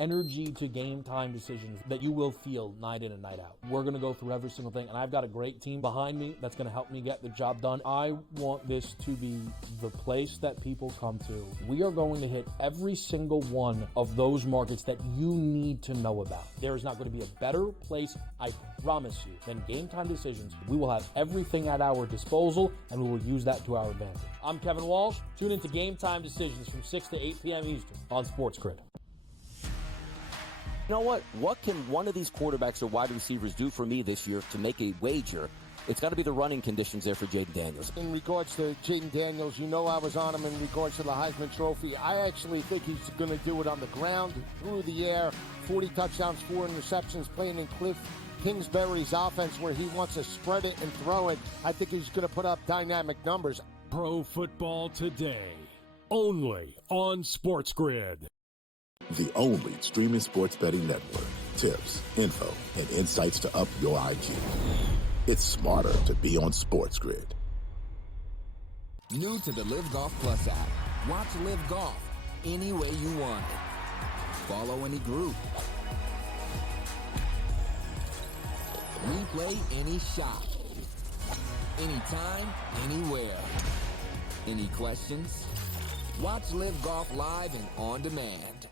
energy to game time decisions that you will feel night in and night out. We're going to go through every single thing, and I've got a great team behind me that's going to help me get the job done. I want this to be the place that people come to. We are going to hit every single one of those markets that you need to know about. There is not going to be a better place, I promise you, than Game Time Decisions. We will have everything at our disposal, and we will use that to our advantage. I'm Kevin Walsh. Tune into Game Time Decisions from 6 to 8 p.m. Eastern on SportsGrid. You know what? What can one of these quarterbacks or wide receivers do for me this year to make a wager? It's got to be the running conditions there for Jaden Daniels. In regards to Jaden Daniels, you know I was on him in regards to the Heisman Trophy. I actually think he's going to do it on the ground, through the air, 40 touchdowns, 4 interceptions, playing in Cliff Kingsbury's offense where he wants to spread it and throw it. I think he's going to put up dynamic numbers. Pro Football Today, only on SportsGrid. The only streaming sports betting network. Tips, info, and insights to up your IQ. It's smarter to be on SportsGrid. New to the Live Golf Plus app. Watch Live Golf any way you want it. Follow any group. Replay any shot. Anytime, anywhere. Any questions? Watch Live Golf live and on demand.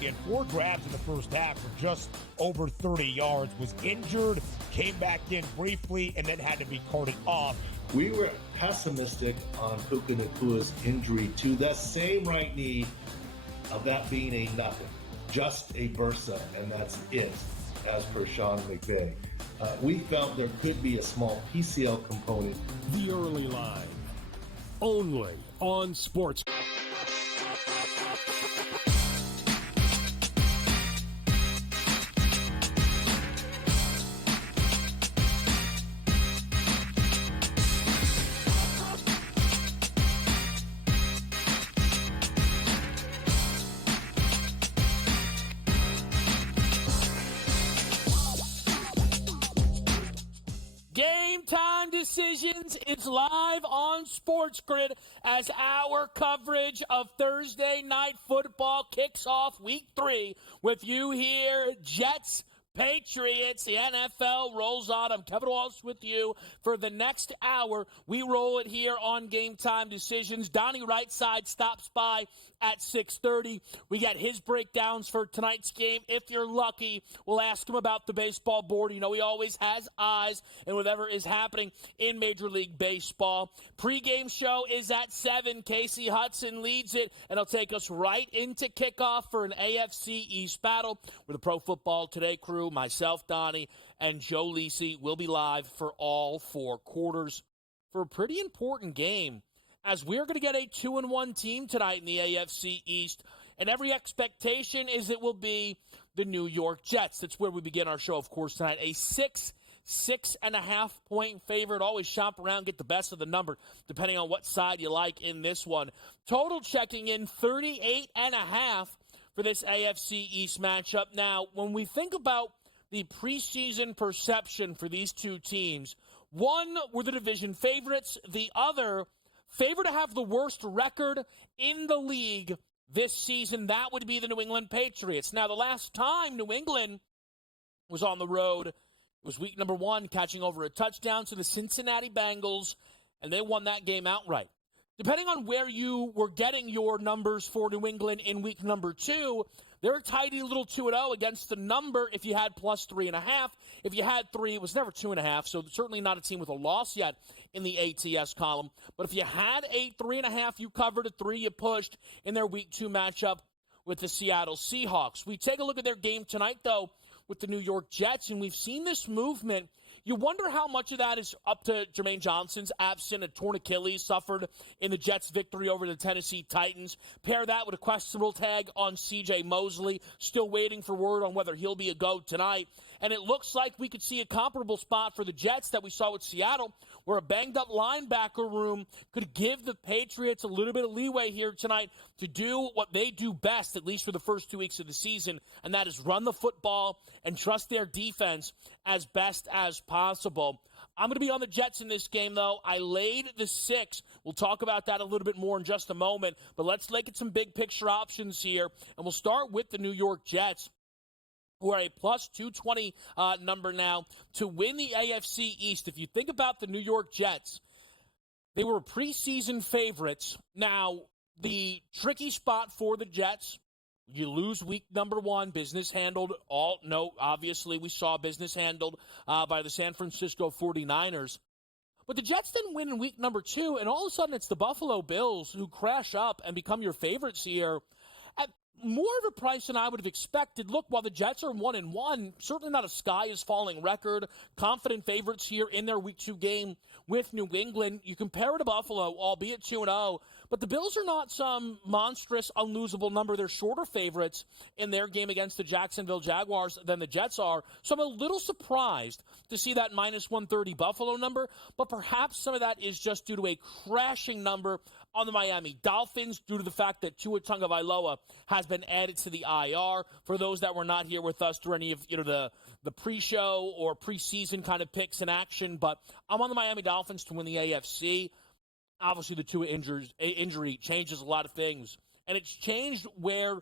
He had 4 grabs in the first half for just over 30 yards, was injured, came back in briefly, and then had to be carted off. We were pessimistic on Puka Nakua's injury to the same right knee, of that being a nothing, just a bursa, and that's it, as per Sean McVay. We felt there could be a small PCL component. The early line, only on Sports. Game Time Decisions is live on SportsGrid as our coverage of Thursday Night Football kicks off Week 3 with you here, Jets, Patriots. The NFL rolls on. I'm Kevin Walsh with you for the next hour. We roll it here on Game Time Decisions. Donnie Rightside stops by at 6:30. We got his breakdowns for tonight's game. If you're lucky, we'll ask him about the baseball board. You know he always has eyes and whatever is happening in Major League Baseball. Pre-game show is at 7. Casey Hudson leads it, and he'll take us right into kickoff for an AFC East battle with the Pro Football Today crew. Myself, Donnie, and Joe Lisi will be live for all 4 quarters for a pretty important game, as we're going to get a 2-1 team tonight in the AFC East, and every expectation is it will be the New York Jets. That's where we begin our show, of course, tonight. A 6.5 point favorite. Always shop around, get the best of the number, depending on what side you like in this one. Total checking in 38.5 for this AFC East matchup. Now, when we think about the preseason perception for these two teams, one were the division favorites, the other favored to have the worst record in the league this season. That would be the New England Patriots. Now, the last time New England was on the road, it was week number 1, catching over a touchdown to the Cincinnati Bengals, and they won that game outright. Depending on where you were getting your numbers for New England in week number 2, they're a tidy little 2-0 against the number if you had plus 3.5. If you had 3, it was never 2.5, so certainly not a team with a loss yet in the ATS column. But if you had a 3.5, you covered. A 3, you pushed in their week 2 matchup with the Seattle Seahawks. We take a look at their game tonight, though, with the New York Jets, and we've seen this movement. You wonder how much of that is up to Jermaine Johnson's absent, a torn Achilles suffered in the Jets' victory over the Tennessee Titans. Pair that with a questionable tag on C.J. Mosley, still waiting for word on whether he'll be a go tonight. And it looks like we could see a comparable spot for the Jets that we saw with Seattle, where a banged-up linebacker room could give the Patriots a little bit of leeway here tonight to do what they do best, at least for the first 2 weeks of the season, and that is run the football and trust their defense as best as possible. I'm going to be on the Jets in this game, though. I laid the 6. We'll talk about that a little bit more in just a moment. But let's look at some big picture options here. And we'll start with the New York Jets, who are a plus 220 number now to win the AFC East. If you think about the New York Jets, they were preseason favorites. Now, the tricky spot for the Jets, you lose week number 1, business handled. Obviously we saw business handled by the San Francisco 49ers. But the Jets didn't win in week number 2, and all of a sudden it's the Buffalo Bills who crash up and become your favorites here at more of a price than I would have expected. Look, while the Jets are 1-1, certainly not a sky is falling record. Confident favorites here in their week 2 game with New England. You compare it to Buffalo, albeit 2-0, but the Bills are not some monstrous, unlosable number. They're shorter favorites in their game against the Jacksonville Jaguars than the Jets are. So I'm a little surprised to see that minus 130 Buffalo number, but perhaps some of that is just due to a crashing number on the Miami Dolphins due to the fact that Tua Tagovailoa has been added to the IR. For those that were not here with us during any of the pre-show or preseason kind of picks in action, but I'm on the Miami Dolphins to win the AFC. Obviously, the Tua injury changes a lot of things, and it's changed where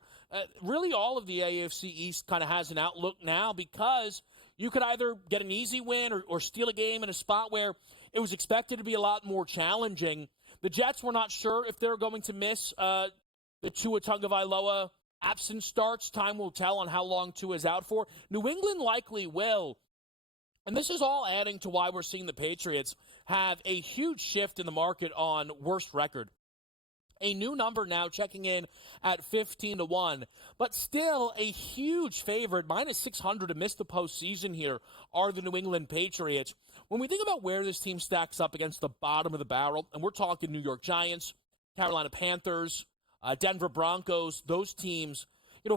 really all of the AFC East kind of has an outlook now, because you could either get an easy win or steal a game in a spot where it was expected to be a lot more challenging. The Jets were not sure if they were going to miss the Tua Tagovailoa absence starts. Time will tell on how long Tua is out for. New England likely will. And this is all adding to why we're seeing the Patriots have a huge shift in the market on worst record. A new number now checking in at 15-1, but still a huge favorite, minus 600 to miss the postseason here, are the New England Patriots. When we think about where this team stacks up against the bottom of the barrel, and we're talking New York Giants, Carolina Panthers, Denver Broncos, those teams,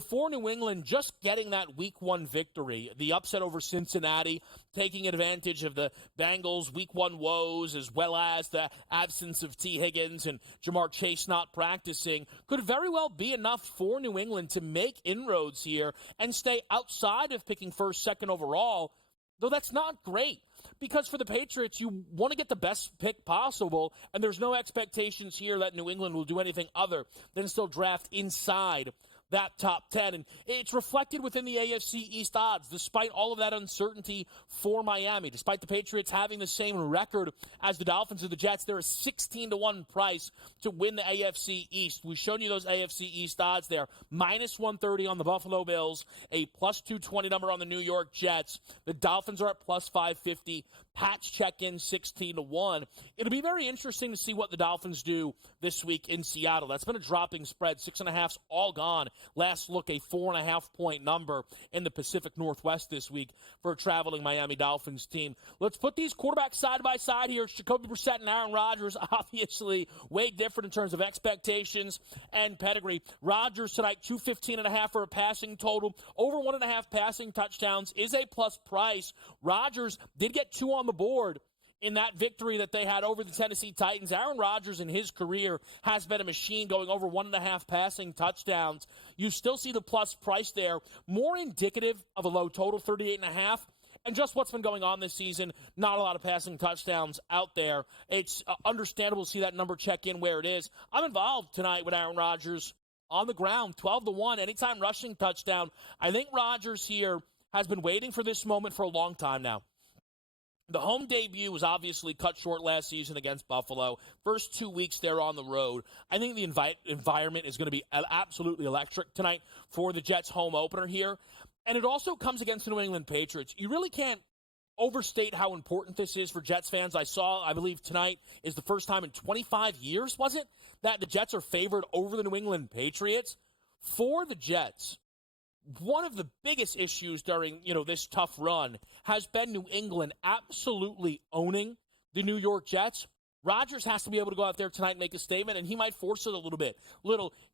for New England, just getting that week 1 victory, the upset over Cincinnati, taking advantage of the Bengals' week 1 woes, as well as the absence of T. Higgins and Jamar Chase not practicing, could very well be enough for New England to make inroads here and stay outside of picking first, second overall, though that's not great. Because for the Patriots, you want to get the best pick possible, and there's no expectations here that New England will do anything other than still draft inside that top 10. And it's reflected within the AFC East odds, despite all of that uncertainty for Miami. Despite the Patriots having the same record as the Dolphins or the Jets, they're a 16-1 price to win the AFC East. We've shown you those AFC East odds there. Minus 130 on the Buffalo Bills, a plus 220 number on the New York Jets. The Dolphins are at plus 550. Pats check in 16-1. It'll be very interesting to see what the Dolphins do this week in Seattle. That's been a dropping spread. 6.5's all gone. Last look, a 4.5-point number in the Pacific Northwest this week for a traveling Miami Dolphins team. Let's put these quarterbacks side by side here. It's Jacoby Brissett and Aaron Rodgers, obviously way different in terms of expectations and pedigree. Rodgers tonight, 215.5 for a passing total. Over 1.5 passing touchdowns is a plus price. Rodgers did get 2 on the board in that victory that they had over the Tennessee Titans. Aaron Rodgers in his career has been a machine, going over 1.5 passing touchdowns. You still see the plus price there, more indicative of a low total, 38.5. And just what's been going on this season, not a lot of passing touchdowns out there. It's understandable to see that number check in where it is. I'm involved tonight with Aaron Rodgers on the ground, 12-1, anytime rushing touchdown. I think Rodgers here has been waiting for this moment for a long time now. The home debut was obviously cut short last season against Buffalo. First 2 weeks there on the road. I think the environment is going to be absolutely electric tonight for the Jets' home opener here. And it also comes against the New England Patriots. You really can't overstate how important this is for Jets fans. I believe tonight is the first time in 25 years, was it, that the Jets are favored over the New England Patriots. For the Jets, one of the biggest issues during, this tough run has been New England absolutely owning the New York Jets. Rodgers has to be able to go out there tonight and make a statement, and he might force it a little bit.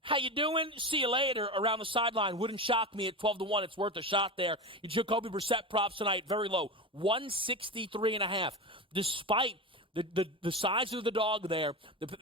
How you doing? See you later around the sideline. Wouldn't shock me at 12-1. It's worth a shot there. Jacoby Brissett props tonight, very low, 163.5. Despite the size of the dog there.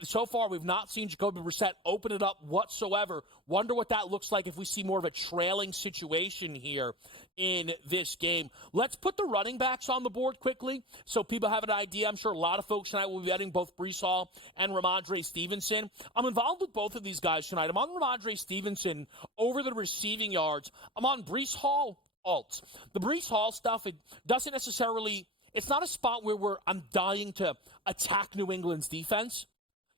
So far, we've not seen Jacoby Brissett open it up whatsoever. Wonder what that looks like if we see more of a trailing situation here in this game. Let's put the running backs on the board quickly so people have an idea. I'm sure a lot of folks tonight will be betting both Breece Hall and Ramondre Stevenson. I'm involved with both of these guys tonight. I'm on Ramondre Stevenson over the receiving yards. I'm on Breece Hall alts. The Breece Hall stuff, it doesn't necessarily, it's not a spot where I'm dying to attack New England's defense.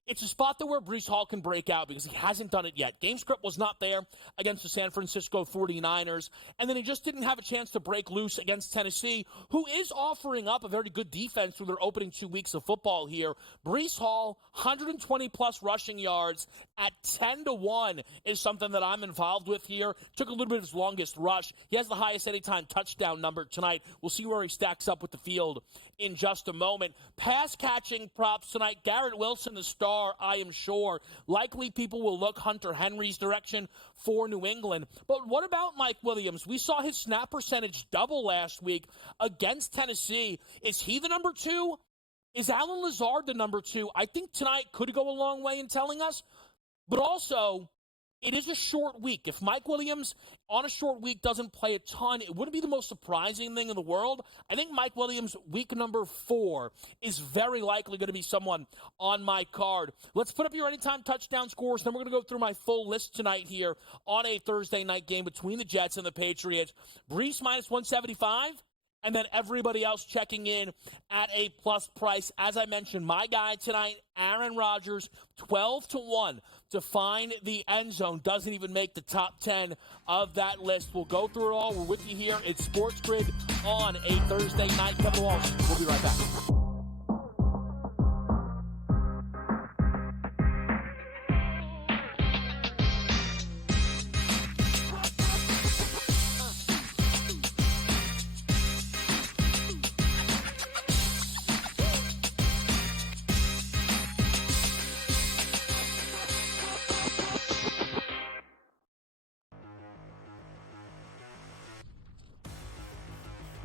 It's a spot that where Breece Hall can break out because he hasn't done it yet. Game script was not there against the San Francisco 49ers, and then he just didn't have a chance to break loose against Tennessee, who is offering up a very good defense through their opening 2 weeks of football here. Breece Hall, 120-plus rushing yards at 10-1 is something that I'm involved with here. Took a little bit of his longest rush. He has the highest anytime touchdown number tonight. We'll see where he stacks up with the field in just a moment. Pass catching props tonight. Garrett Wilson, the star, I am sure. Likely people will look Hunter Henry's direction for New England. But what about Mike Williams? We saw his snap percentage double last week against Tennessee. Is he the number 2? Is Alan Lazard the number 2? I think tonight could go a long way in telling us. But also, it is a short week. If Mike Williams on a short week doesn't play a ton, it wouldn't be the most surprising thing in the world. I think Mike Williams, week number 4, is very likely going to be someone on my card. Let's put up your anytime touchdown scores. Then we're going to go through my full list tonight here on a Thursday night game between the Jets and the Patriots. Breece minus 175. And then everybody else checking in at a plus price. As I mentioned, my guy tonight, Aaron Rodgers, 12-1 to find the end zone. Doesn't even make the top 10 of that list. We'll go through it all. We're with you here. It's SportsGrid on a Thursday night. Kevin Walsh, we'll be right back.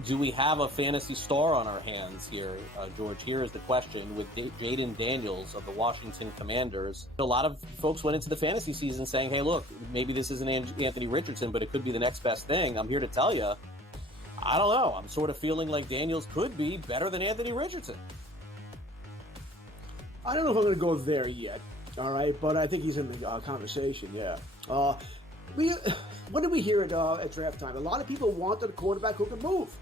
Do we have a fantasy star on our hands here, George? Here is the question with Jaden Daniels of the Washington Commanders. A lot of folks went into the fantasy season saying, hey, look, maybe this isn't Anthony Richardson, but it could be the next best thing. I'm here to tell you, I don't know. I'm sort of feeling like Daniels could be better than Anthony Richardson. I don't know if I'm going to go there yet, all right, but I think he's in the conversation, yeah. What did we hear at draft time? A lot of people wanted a quarterback who can move.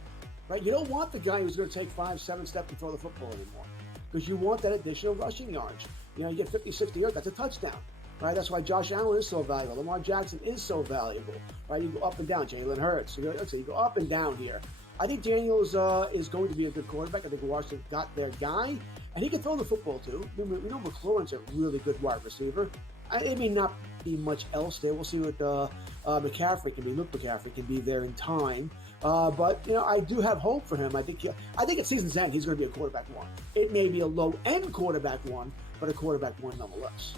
Right? You don't want the guy who's going to take 5-7 steps and throw the football anymore because you want that additional rushing yards. You know, you get 50, 60 yards, that's a touchdown. Right? That's why Josh Allen is so valuable. Lamar Jackson is so valuable. Right? You go up and down. Jalen Hurts. You go up and down here. I think Daniels is going to be a good quarterback. I think Washington got their guy, and he can throw the football too. We know McLaurin's a really good wide receiver. It may not be much else there. We'll see what McCaffrey can be. Luke McCaffrey can be there in time. But, you know, I do have hope for him. I think at season's end, he's going to be a quarterback 1. It may be a low-end quarterback 1, but a quarterback 1 nonetheless.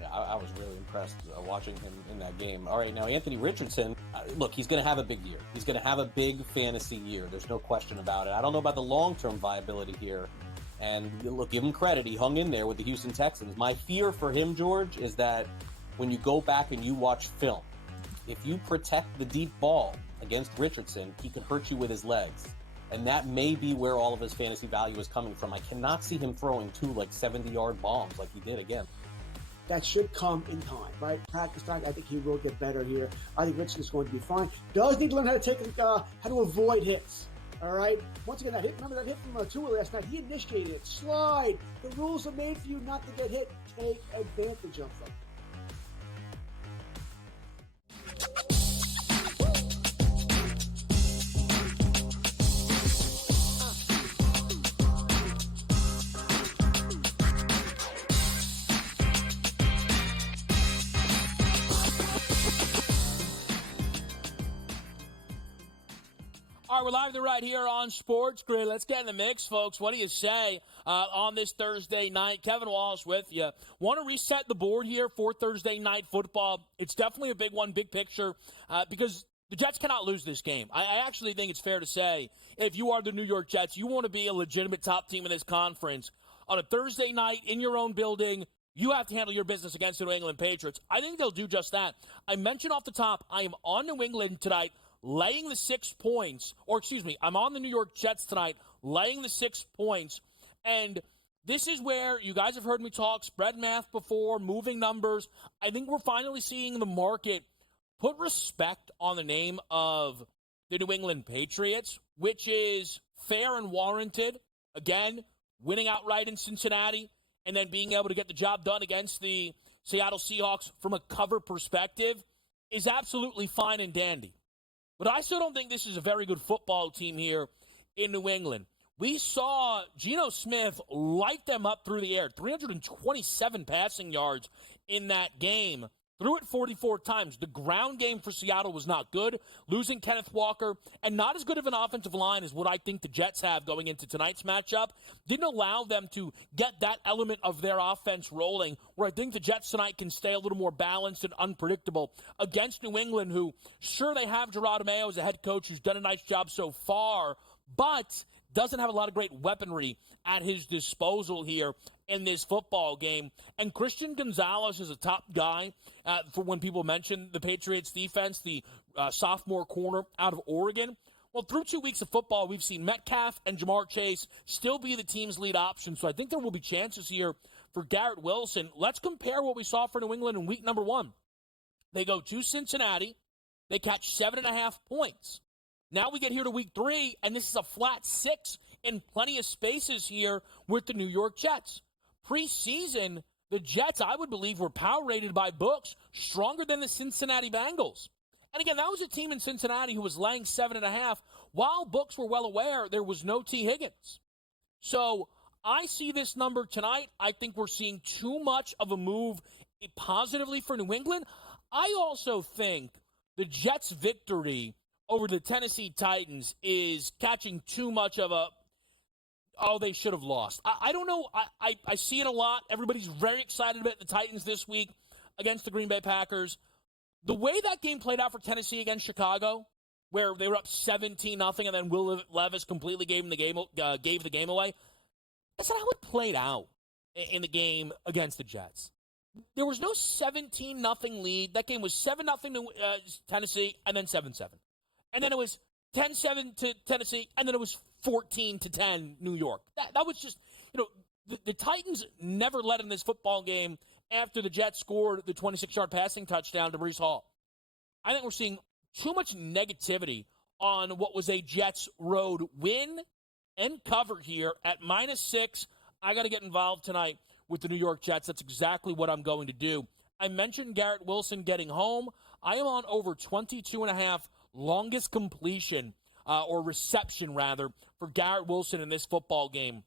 Yeah, I was really impressed watching him in that game. All right, now Anthony Richardson, look, he's going to have a big year. He's going to have a big fantasy year. There's no question about it. I don't know about the long-term viability here. And look, give him credit. He hung in there with the Houston Texans. My fear for him, George, is that when you go back and you watch film, if you protect the deep ball against Richardson, he can hurt you with his legs. And that may be where all of his fantasy value is coming from. I cannot see him throwing 2 70-yard bombs like he did again. That should come in time, right? Practice time, I think he will get better here. I think Richardson's going to be fine. Does need to learn how to avoid hits. All right. Once again, that hit. Remember that hit from Tua last night? He initiated it. Slide. The rules are made for you not to get hit. Take advantage of them. All right, we're live right here on SportsGrid. Let's get in the mix, folks. What do you say on this Thursday night? Kevin Walsh with you. Want to reset the board here for Thursday night football. It's definitely a big one, big picture, because the Jets cannot lose this game. I actually think it's fair to say if you are the New York Jets, you want to be a legitimate top team in this conference. on a Thursday night in your own building, you have to handle your business against the New England Patriots. I think they'll do just that. I mentioned off the top, I am on New England tonight, laying the 6 points. I'm on the New York Jets tonight, laying the 6 points. And this is where you guys have heard me talk spread math before, moving numbers. I think we're finally seeing the market put respect on the name of the New England Patriots, which is fair and warranted. Again, winning outright in Cincinnati and then being able to get the job done against the Seattle Seahawks from a cover perspective is absolutely fine and dandy. But I still don't think this is a very good football team here in New England. We saw Geno Smith light them up through the air, 327 passing yards in that game. Threw it 44 times. The ground game for Seattle was not good. Losing Kenneth Walker and not as good of an offensive line as what I think the Jets have going into tonight's matchup didn't allow them to get that element of their offense rolling, where I think the Jets tonight can stay a little more balanced and unpredictable against New England, who, sure, they have Geronimo as a head coach who's done a nice job so far, but doesn't have a lot of great weaponry at his disposal here in this football game. And Christian Gonzalez is a top guy for when people mention the Patriots defense, the sophomore corner out of Oregon. Well, through 2 weeks of football, we've seen Metcalf and Jamar Chase still be the team's lead option. So I think there will be chances here for Garrett Wilson. Let's compare what we saw for New England in week number 1. They go to Cincinnati. They catch 7.5 points. Now we get here to week 3, and this is a flat 6 in plenty of spaces here with the New York Jets. Preseason, the Jets, I would believe, were power rated by books stronger than the Cincinnati Bengals. And again, that was a team in Cincinnati who was laying 7.5, while books were well aware there was no T. Higgins. So I see this number tonight. I think we're seeing too much of a move positively for New England. I also think the Jets' victory over the Tennessee Titans is catching too much of they should have lost. I don't know. I see it a lot. Everybody's very excited about the Titans this week against the Green Bay Packers. The way that game played out for Tennessee against Chicago, where they were up 17-0, and then Will Levis completely gave the game away, that's not how it played out in the game against the Jets. There was no 17-0 lead. That game was 7-0 to Tennessee, and then 7-7. And then it was 10-7 to Tennessee, and then it was 14-10 New York. That was just, the Titans never led in this football game after the Jets scored the 26-yard passing touchdown to Breece Hall. I think we're seeing too much negativity on what was a Jets road win and cover here at -6. I got to get involved tonight with the New York Jets. That's exactly what I'm going to do. I mentioned Garrett Wilson getting home. I am on over 22.5 longest completion or reception, rather, for Garrett Wilson in this football game.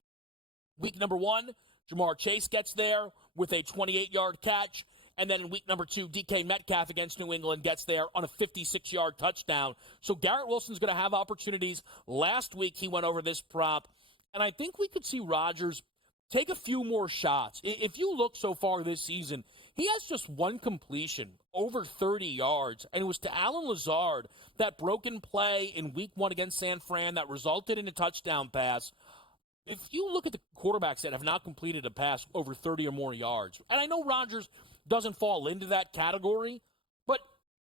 Week number 1, Jamar Chase gets there with a 28-yard catch. And then in week number 2, DK Metcalf against New England gets there on a 56-yard touchdown. So Garrett Wilson's going to have opportunities. Last week, he went over this prop. And I think we could see Rodgers take a few more shots. If you look so far this season, he has just one completion, over 30 yards, and it was to Allen Lazard, that broken play in week 1 against San Fran that resulted in a touchdown pass. If you look at the quarterbacks that have not completed a pass over 30 or more yards, and I know Rodgers doesn't fall into that category, but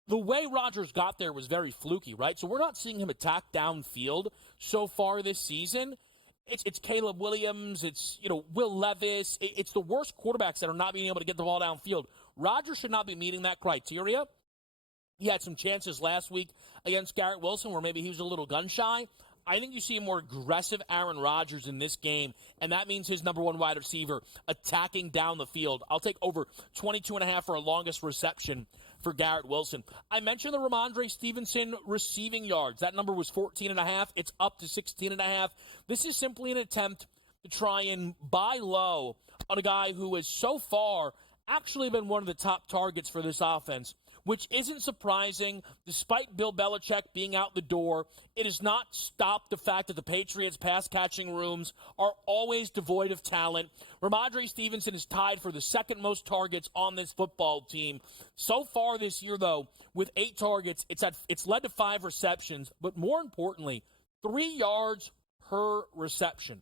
the way Rodgers got there was very fluky, right? So we're not seeing him attack downfield so far this season. It's Caleb Williams, it's Will Levis, it's the worst quarterbacks that are not being able to get the ball downfield. Rodgers should not be meeting that criteria. He had some chances last week against Garrett Wilson where maybe he was a little gun-shy. I think you see a more aggressive Aaron Rodgers in this game, and that means his number 1 wide receiver attacking down the field. I'll take over 22.5 for a longest reception for Garrett Wilson. I mentioned the Ramondre Stevenson receiving yards. That number was 14.5. It's up to 16.5. This is simply an attempt to try and buy low on a guy who has so far actually been one of the top targets for this offense, which isn't surprising. Despite Bill Belichick being out the door, it has not stopped the fact that the Patriots' pass-catching rooms are always devoid of talent. Ramondre Stevenson is tied for the second most targets on this football team. So far this year, though, with 8 targets, it's led to 5 receptions, but more importantly, 3 yards per reception.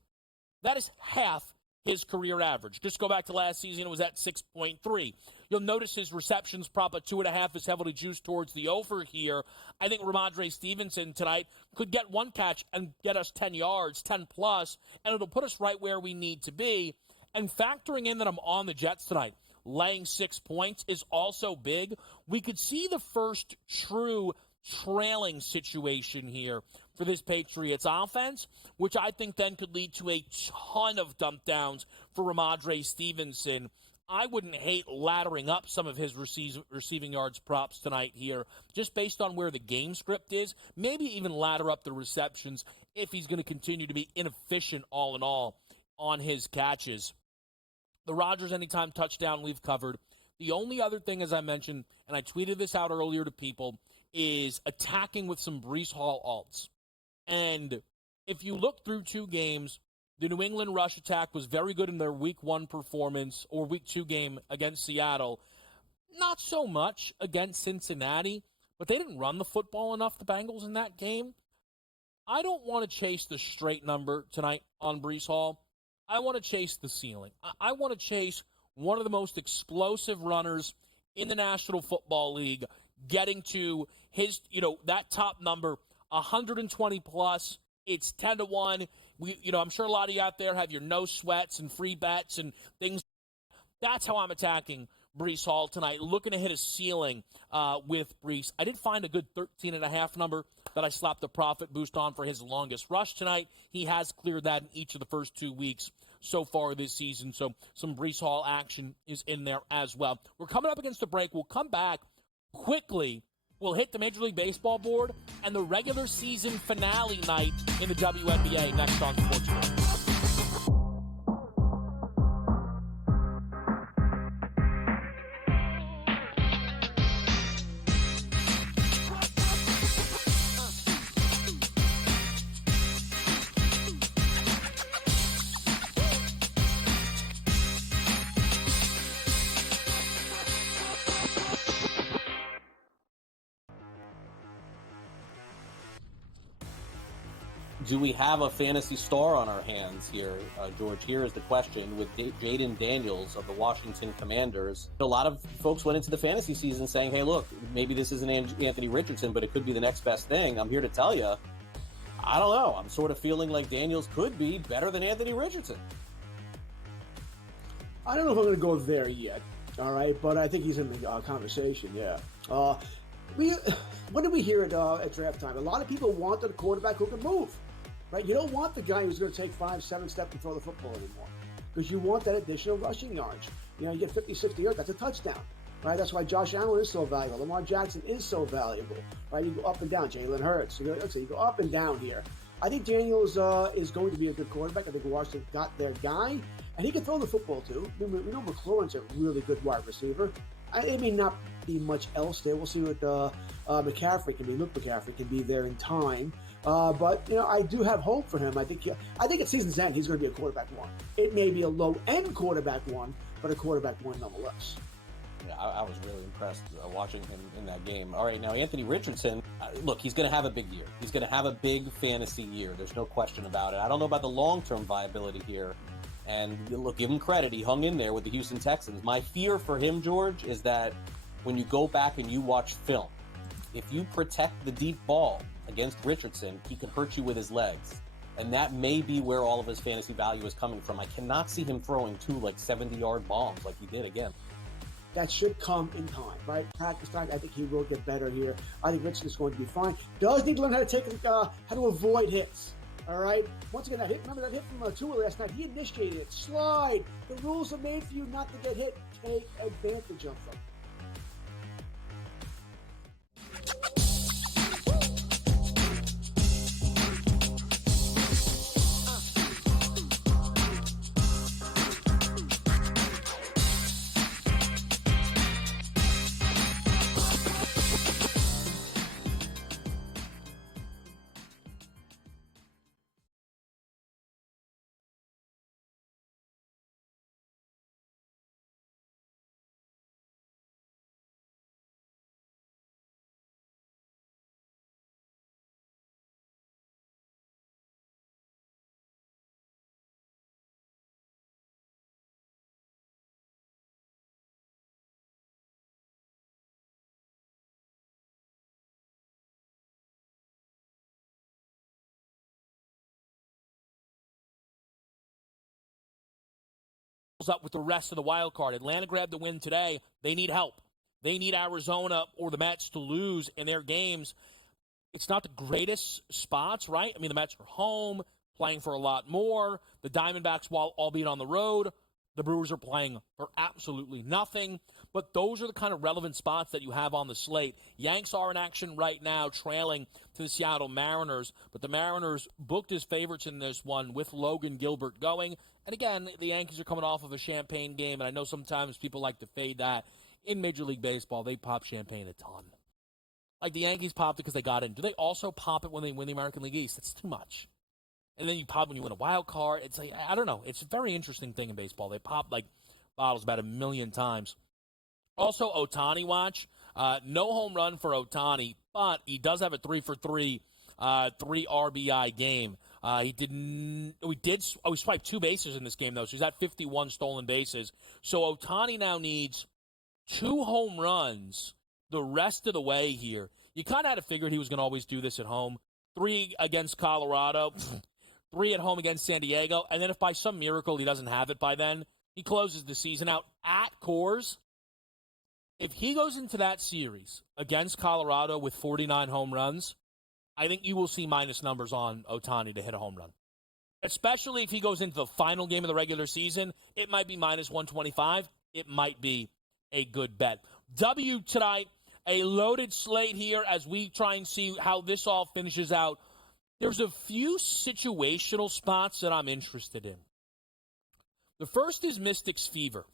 That is half his career average. Just go back to last season, it was at 6.3. You'll notice his receptions prop at 2.5 is heavily juiced towards the over here. I think Ramondre Stevenson tonight could get one catch and get us 10 yards, 10 plus, and it'll put us right where we need to be. And factoring in that I'm on the Jets tonight, laying 6 points is also big. We could see the first true trailing situation here for this Patriots offense, which I think then could lead to a ton of dump downs for Ramondre Stevenson. I wouldn't hate laddering up some of his receiving yards props tonight here, just based on where the game script is. Maybe even ladder up the receptions if he's going to continue to be inefficient all in all on his catches. The Rodgers anytime touchdown we've covered. The only other thing, as I mentioned, and I tweeted this out earlier to people, is attacking with some Breece Hall alts. And if you look through 2 games, the New England rush attack was very good in their Week 1 performance or Week 2 game against Seattle. Not so much against Cincinnati, but they didn't run the football enough, the Bengals, in that game. I don't want to chase the straight number tonight on Breece Hall. I want to chase the ceiling. I want to chase one of the most explosive runners in the National Football League, getting to his, that top number, 120 plus. It's 10-1. I'm sure a lot of you out there have your no sweats and free bets and things. That's how I'm attacking Breece Hall tonight, looking to hit a ceiling with Breece. I did find a good 13.5 number that I slapped the profit boost on for his longest rush tonight. He has cleared that in each of the first 2 weeks so far this season, so some Breece Hall action is in there as well. We're coming up against the break. We'll come back quickly. We'll hit the Major League Baseball board and the regular season finale night in the WNBA next on SportsGrid. Do we have a fantasy star on our hands here, George? Here is the question with Jaden Daniels of the Washington Commanders. A lot of folks went into the fantasy season saying, hey, look, maybe this isn't Anthony Richardson, but it could be the next best thing. I'm here to tell you, I don't know. I'm sort of feeling like Daniels could be better than Anthony Richardson. I don't know if I'm going to go there yet, all right, but I think he's in the conversation, yeah. What did we hear at draft time? A lot of people wanted a quarterback who could move. Right? You don't want the guy who's going to take 5-7 steps and throw the football anymore, because you want that additional rushing yards. You get 50, 60 yards, that's a touchdown. Right? That's why Josh Allen is so valuable. Lamar Jackson is so valuable. Right? You go up and down. Jalen Hurts. You go up and down here. I think Daniels is going to be a good quarterback. I think Washington got their guy, and he can throw the football too. We know McLaurin's a really good wide receiver. It may not be much else there. We'll see what McCaffrey can be. Luke McCaffrey can be there in time. But I do have hope for him. I think at season's end he's going to be a quarterback one. It may be a low-end quarterback one, but a quarterback one nonetheless. Yeah, I was really impressed watching him in that game. All right, now Anthony Richardson, look, he's going to have a big year. He's going to have a big fantasy year. There's no question about it. I don't know about the long-term viability here. And look, give him credit. He hung in there with the Houston Texans. My fear for him, George, is that when you go back and you watch film, if you protect the deep ball against Richardson, he can hurt you with his legs. And that may be where all of his fantasy value is coming from. I cannot see him throwing 2 70-yard bombs like he did again. That should come in time, right? Practice time. I think he will get better here. I think Richardson is going to be fine. Does need to learn how to avoid hits. All right. Once again, remember that hit from Tua last night? He initiated it. Slide. The rules are made for you not to get hit. Take advantage of them. doubles up with the rest of the wild card. Atlanta grabbed the win today. They need help. They need Arizona or the Mets to lose in their games. It's not the greatest spots, right? I mean, the Mets are home, playing for a lot more. The Diamondbacks, while albeit on the road, the Brewers are playing for absolutely nothing. But those are the kind of relevant spots that you have on the slate. Yanks are in action right now, trailing to the Seattle Mariners. But the Mariners booked as favorites in this one with Logan Gilbert going. And again, the Yankees are coming off of a champagne game, and I know sometimes people like to fade that. In Major League Baseball, they pop champagne a ton. Like the Yankees popped it because they got in. Do they also pop it when they win the American League East? That's too much. And then you pop when you win a wild card. It's like, I don't know. It's a very interesting thing in baseball. They pop like bottles about 1 million times. Also, Ohtani watch. No home run for Ohtani, but he does have a 3-for-3, 3 RBI game. He swiped 2 bases in this game, though, so he's at 51 stolen bases. So Ohtani now needs 2 home runs the rest of the way here. You kind of had to figure he was going to always do this at home. 3 against Colorado, 3 at home against San Diego, and then if by some miracle he doesn't have it by then, he closes the season out at Coors. If he goes into that series against Colorado with 49 home runs, I think you will see minus numbers on Ohtani to hit a home run. Especially if he goes into the final game of the regular season, it might be minus 125. It might be a good bet. W tonight, a loaded slate here as we try and see how this all finishes out. There's a few situational spots that I'm interested in. The first is Mystics Fever.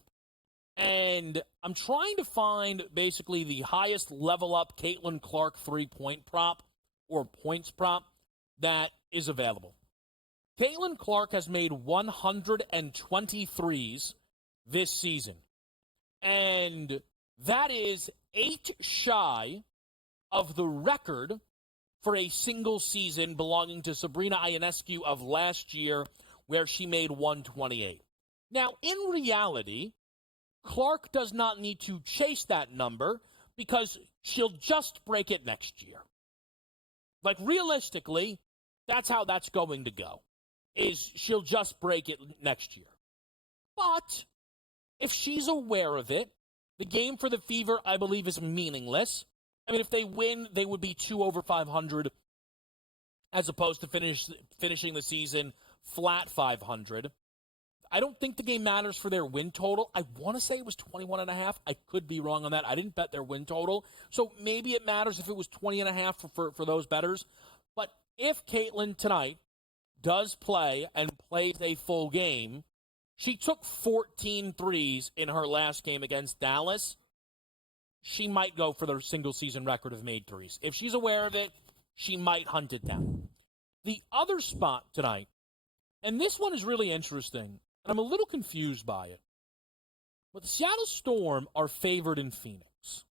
And I'm trying to find basically the highest level up Caitlin Clark 3-point prop or points prop that is available. Caitlin Clark has made 123s this season. And that is 8 shy of the record for a single season belonging to Sabrina Ionescu of last year, where she made 128. Now, in reality, Clark does not need to chase that number because she'll just break it next year. Like, realistically, that's how that's going to go, is she'll just break it next year. But if she's aware of it, the game for the Fever, I believe, is meaningless. I mean, if they win, they would be 2 over 500 as opposed to finishing the season flat 500. I don't think the game matters for their win total. I want to say it was 21.5. I could be wrong on that. I didn't bet their win total. So maybe it matters if it was 20.5 for those bettors. But if Caitlin tonight does play and plays a full game, she took 14 threes in her last game against Dallas. She might go for the single-season record of made threes. If she's aware of it, she might hunt it down. The other spot tonight, and this one is really interesting, and I'm a little confused by it, but the Seattle Storm are favored in Phoenix.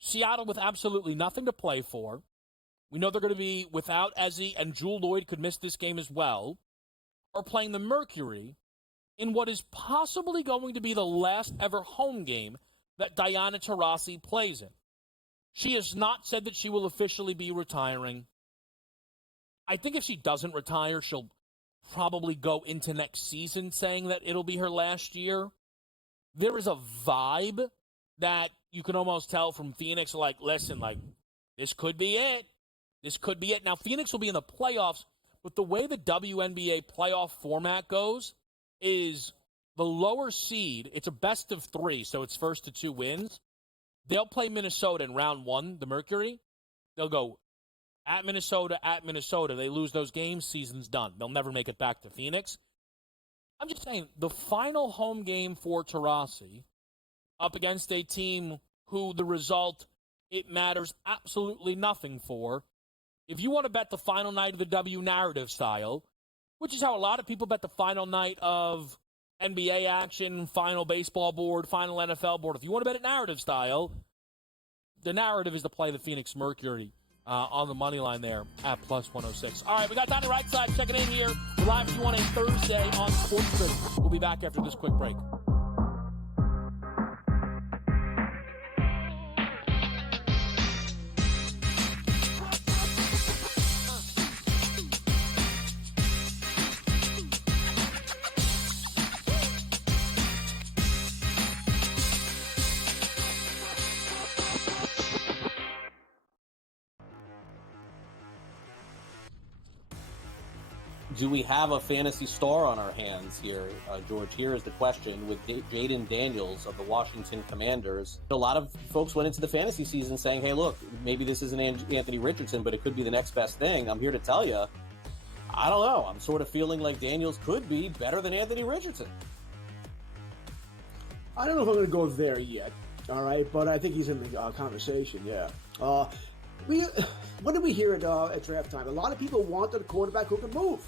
Seattle with absolutely nothing to play for. We know they're going to be without Ezzy, and Jewel Lloyd could miss this game as well, are playing the Mercury in what is possibly going to be the last ever home game that Diana Taurasi plays in. She has not said that she will officially be retiring. I think if she doesn't retire, she'll probably go into next season saying that it'll be her last year. There is a vibe that you can almost tell from Phoenix, like, listen, like, this could be it. This could be it. Now, Phoenix will be in the playoffs, but the way the WNBA playoff format goes is the lower seed, it's a best of 3, so it's first to 2 wins. They'll play Minnesota in round 1, the Mercury. They'll go at Minnesota. They lose those games, season's done. They'll never make it back to Phoenix. I'm just saying, the final home game for Taurasi up against a team who the result, it matters absolutely nothing for. If you want to bet the final night of the W narrative style, which is how a lot of people bet the final night of NBA action, final baseball board, final NFL board. If you want to bet it narrative style, the narrative is to play the Phoenix Mercury on the money line there at plus 106. All right, we got Donnie Rightside checking in here. We're live with you on a Thursday on SportsGrid. We'll be back after this quick break. do we have a fantasy star on our hands here, George? Here is the question with Jaden Daniels of the Washington Commanders. A lot of folks went into the fantasy season saying, hey, look, maybe this isn't Anthony Richardson, but it could be the next best thing. I'm here to tell you, I don't know. I'm sort of feeling like Daniels could be better than Anthony Richardson. I don't know if I'm going to go there yet, all right, but I think he's in the conversation, yeah. What did we hear at draft time? A lot of people wanted a quarterback who can move,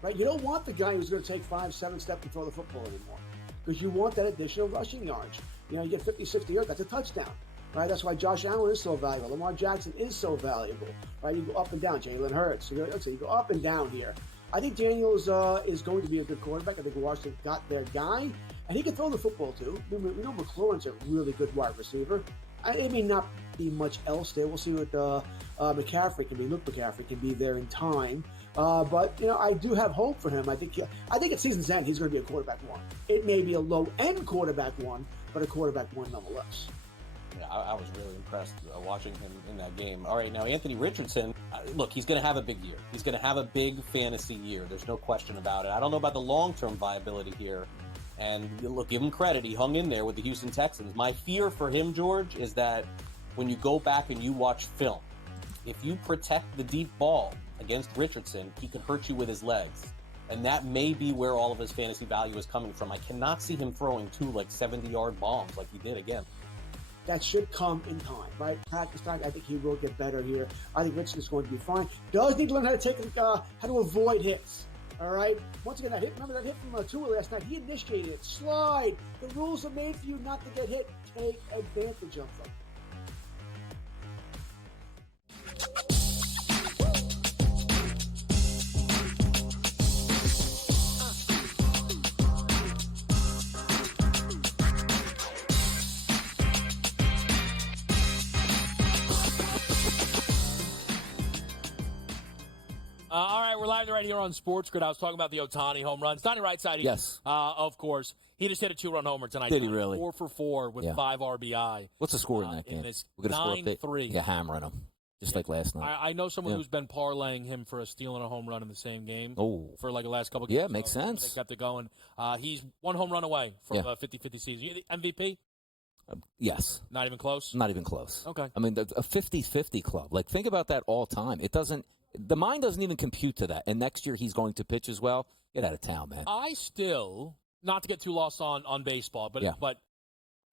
right? You don't want the guy who's going to take 5-7 steps and throw the football anymore because you want that additional rushing yards. You know, you get 50, 60 yards, that's a touchdown, right? That's why Josh Allen is so valuable. Lamar Jackson is so valuable, right? You go up and down. Jalen Hurts. You go up and down here. I think Daniels is going to be a good quarterback. I think Washington got their guy, and he can throw the football too. We know McLaurin's a really good wide receiver. It may not be much else there. We'll see what McCaffrey can be. Luke McCaffrey can be there in time. But, you know, I do have hope for him. I think at season's end, he's going to be a quarterback one. It may be a low-end quarterback one, but a quarterback one nonetheless. Yeah, I was really impressed watching him in that game. All right, now Anthony Richardson, look, he's going to have a big year. He's going to have a big fantasy year. There's no question about it. I don't know about the long-term viability here. And look, give him credit. He hung in there with the Houston Texans. My fear for him, George, is that when you go back and you watch film, if you protect the deep ball against Richardson, he can hurt you with his legs. And that may be where all of his fantasy value is coming from. I cannot see him throwing 2 70-yard bombs like he did again. That should come in time, right? Practice time. I think he will get better here. I think Richardson's going to be fine. Does need to learn how to avoid hits. All right. Once again, that hit. Remember that hit from Tua last night? He initiated it. Slide. The rules are made for you not to get hit. Take advantage of them. All right, we're live right here on SportsGrid. I was talking about the Ohtani home runs. Donnie Rightside, yes, of course. He just hit a 2-run homer tonight. Did he really? 4 for 4 with 5 RBI. What's the score in that game? We're going to score 9-3. Yeah, hammering him, just like last night. I know someone who's been parlaying him for a steal and a home run in the same game. For like the last couple of games. Yeah, makes sense. They kept it going. He's 1 home run away from a 50-50 season. You the MVP? Yes. Not even close? Not even close. Okay. I mean, a 50-50 club. Like, think about that all time. It doesn't. The mind doesn't even compute to that. And next year he's going to pitch as well. Get out of town, man. I still, not to get too lost on baseball, but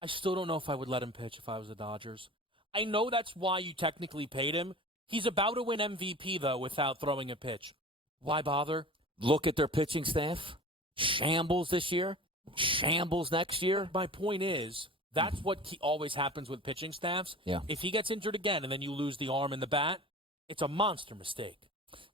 I still don't know if I would let him pitch if I was the Dodgers. I know that's why you technically paid him. He's about to win MVP, though, without throwing a pitch. Why bother? Look at their pitching staff. Shambles this year. Shambles next year. My point is, that's what always happens with pitching staffs. Yeah. If he gets injured again and then you lose the arm and the bat, it's a monster mistake.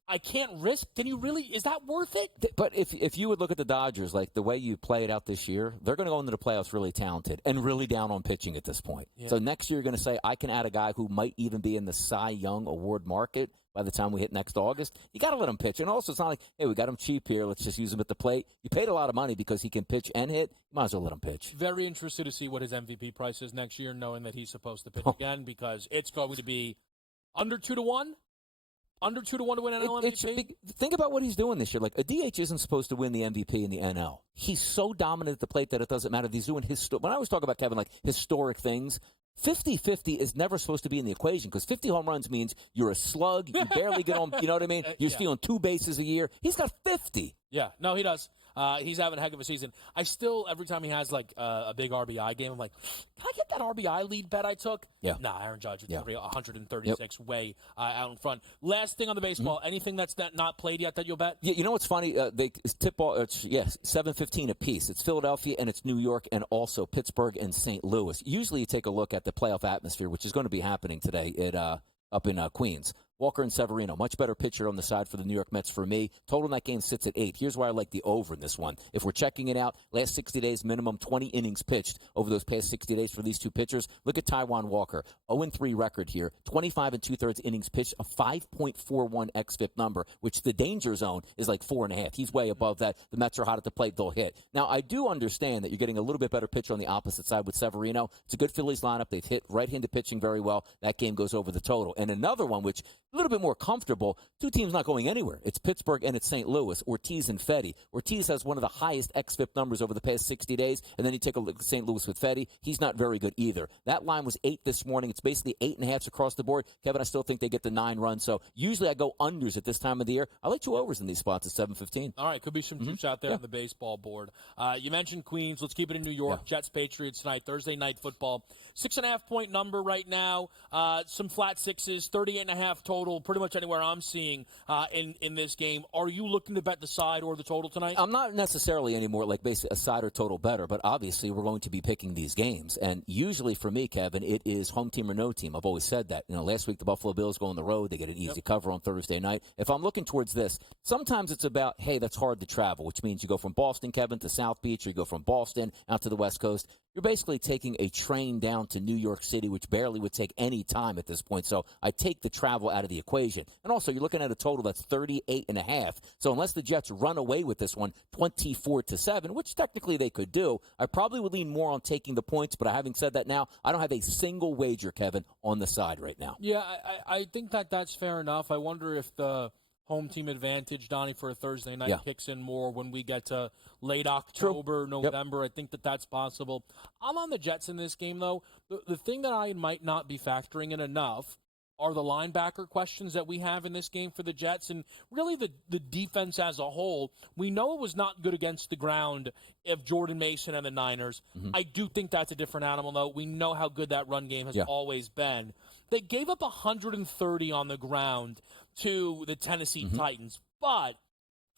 I can't risk. Can you really? Is that worth it? But if you would look at the Dodgers, like the way you play it out this year, they're going to go into the playoffs really talented and really down on pitching at this point. Yeah. So next year you're going to say, I can add a guy who might even be in the Cy Young Award market by the time we hit next August. You got to let him pitch. And also, it's not like, hey, we got him cheap here. Let's just use him at the plate. You paid a lot of money because he can pitch and hit. You might as well let him pitch. Very interested to see what his MVP price is next year, knowing that he's supposed to pitch again, because it's going to be under 2-1. Under 2-1 to win NL MVP? Think about what he's doing this year. Like, a DH isn't supposed to win the MVP in the NL. He's so dominant at the plate that it doesn't matter. He's doing when I always talk about, Kevin, like historic things, 50-50 is never supposed to be in the equation because 50 home runs means you're a slug. You barely get on, you know what I mean? You're stealing 2 bases a year. He's got 50. Yeah, no, he does. He's having a heck of a season. I still, every time he has like a big RBI game, I'm like, can I get that RBI lead bet I took? Yeah. Nah, Aaron Judge with 136 way out in front. Last thing on the baseball, anything that's not played yet that you'll bet? Yeah, you know what's funny? They tip ball. It's 7:15 apiece. It's Philadelphia and it's New York and also Pittsburgh and St. Louis. Usually you take a look at the playoff atmosphere, which is going to be happening today up in Queens. Walker and Severino, much better pitcher on the side for the New York Mets for me. Total in that game sits at 8. Here's why I like the over in this one. If we're checking it out, last 60 days, minimum 20 innings pitched over those past 60 days for these two pitchers. Look at Taijuan Walker, 0-3 record here, 25 2/3 innings pitched, a 5.41 xFIP number, which the danger zone is like 4.5. He's way above that. The Mets are hot at the plate, they'll hit. Now, I do understand that you're getting a little bit better pitcher on the opposite side with Severino. It's a good Phillies lineup. They've hit right-handed pitching very well. That game goes over the total. And another one, which little bit more comfortable. Two teams not going anywhere. It's Pittsburgh and it's St. Louis. Ortiz and Fetty. Ortiz has one of the highest xFIP numbers over the past 60 days, and then you take a look at St. Louis with Fetty. He's not very good either. That line was 8 this morning. It's basically 8.5 across the board. Kevin, I still think they get the 9 runs. So usually I go unders at this time of the year. I like 2 overs in these spots at 7:15. All right, could be some juice out there on the baseball board. You mentioned Queens. Let's keep it in New York. Jets, Patriots tonight, Thursday night football. 6.5-point number right now. Some flat sixes, 38.5 total. Pretty much anywhere I'm seeing in this game. Are you looking to bet the side or the total tonight? I'm not necessarily anymore like basically a side or total better, but obviously we're going to be picking these games. And usually for me, Kevin, it is home team or no team. I've always said that. Last week the Buffalo Bills go on the road. They get an easy cover on Thursday night. If I'm looking towards this, sometimes it's about, hey, that's hard to travel, which means you go from Boston, Kevin, to South Beach, or you go from Boston out to the West Coast. You're basically taking a train down to New York City, which barely would take any time at this point. So I take the travel out of the equation. And also, you're looking at a total that's 38.5. So unless the Jets run away with this one 24-7, which technically they could do, I probably would lean more on taking the points. But having said that now, I don't have a single wager, Kevin, on the side right now. Yeah, I think that's fair enough. I wonder if the home team advantage, Donnie, for a Thursday night kicks in more when we get to late October, November. I think that's possible. I'm on the Jets in this game, though. The thing that I might not be factoring in enough are the linebacker questions that we have in this game for the Jets, and really the defense as a whole. We know it was not good against the ground of Jordan Mason and the Niners. I do think that's a different animal, though. We know how good that run game has always been. They gave up 130 on the ground to the Tennessee Titans, but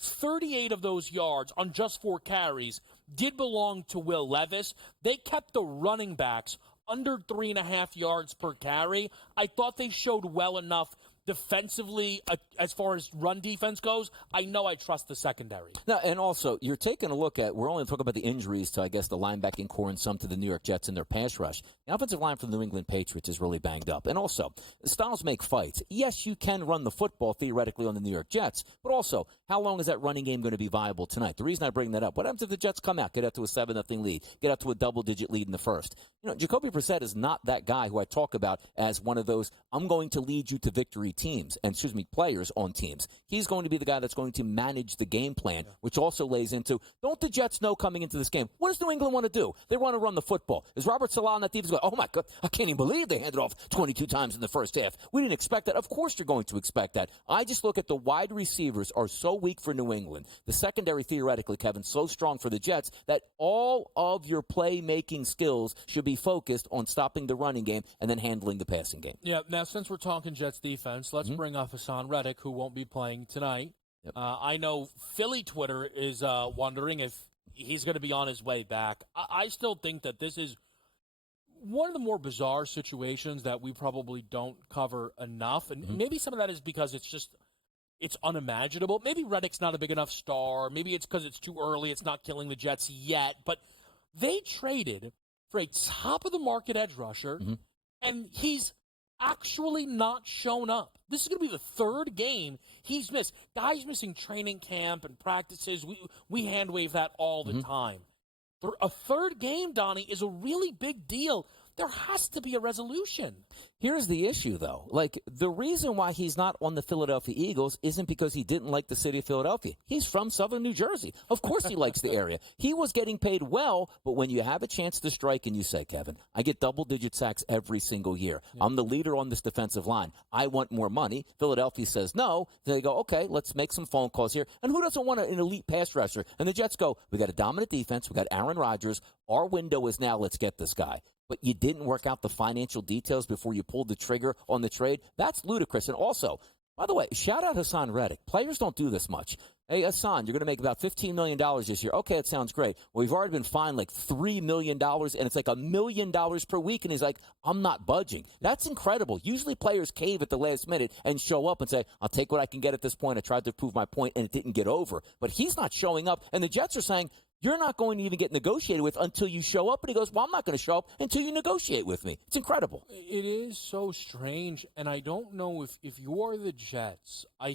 38 of those yards on just 4 carries did belong to Will Levis. They kept the running backs under 3.5 yards per carry. I thought they showed well enough defensively as far as run defense goes. I know I trust the secondary. Now, and also, you're taking a look at, we're only talking about the injuries to, I guess, the linebacking core and some to the New York Jets and their pass rush. The offensive line for the New England Patriots is really banged up. And also, styles make fights. Yes, you can run the football theoretically on the New York Jets, but also, how long is that running game going to be viable tonight? The reason I bring that up, what happens if the Jets come out, get out to a 7-0 lead, get out to a double-digit lead in the first? Jacoby Brissett is not that guy who I talk about as one of those, I'm going to lead you to victory players on teams. He's going to be the guy that's going to manage the game plan, which also lays into, don't the Jets know coming into this game, what does New England want to do? They want to run the football. Is Robert Salah on that defense going, oh my God, I can't even believe they handed off 22 times in the first half. We didn't expect that. Of course you're going to expect that. I just look at the wide receivers are so weak for New England. The secondary, theoretically, Kevin, so strong for the Jets that all of your playmaking skills should be focused on stopping the running game and then handling the passing game. Yeah, now since we're talking Jets defense, let's bring up Hassan Reddick, who won't be playing tonight. I know Philly Twitter is wondering if he's going to be on his way back. I still think that this is one of the more bizarre situations that we probably don't cover enough. And maybe some of that is because it's unimaginable. Maybe Reddick's not a big enough star. Maybe it's because it's too early. It's not killing the Jets yet. But they traded for a top-of-the-market edge rusher, and he's actually not shown up. This is going to be the third game he's missed. Guys missing training camp and practices. We hand-wave that all the time. A third game, Donnie, is a really big deal. There has to be a resolution. Here's the issue, though. The reason why he's not on the Philadelphia Eagles isn't because he didn't like the city of Philadelphia. He's from Southern New Jersey. Of course he likes the area. He was getting paid well, but when you have a chance to strike and you say, Kevin, I get double-digit sacks every single year. I'm the leader on this defensive line. I want more money. Philadelphia says no. They go, okay, let's make some phone calls here. And who doesn't want an elite pass rusher? And the Jets go, we got a dominant defense. We got Aaron Rodgers. Our window is now, let's get this guy. But you didn't work out the financial details before you pulled the trigger on the trade. That's ludicrous. And also, by the way, shout out Hassan Reddick. Players don't do this much. Hey, Hassan, you're going to make about $15 million this year. Okay, it sounds great. Well, we've already been fined like $3 million, and it's like $1 million per week. And he's like, I'm not budging. That's incredible. Usually players cave at the last minute and show up and say, I'll take what I can get at this point. I tried to prove my point, and it didn't get over. But he's not showing up. And the Jets are saying, you're not going to even get negotiated with until you show up. And he goes, well, I'm not going to show up until you negotiate with me. It's incredible. It is so strange, and I don't know if you are the Jets. I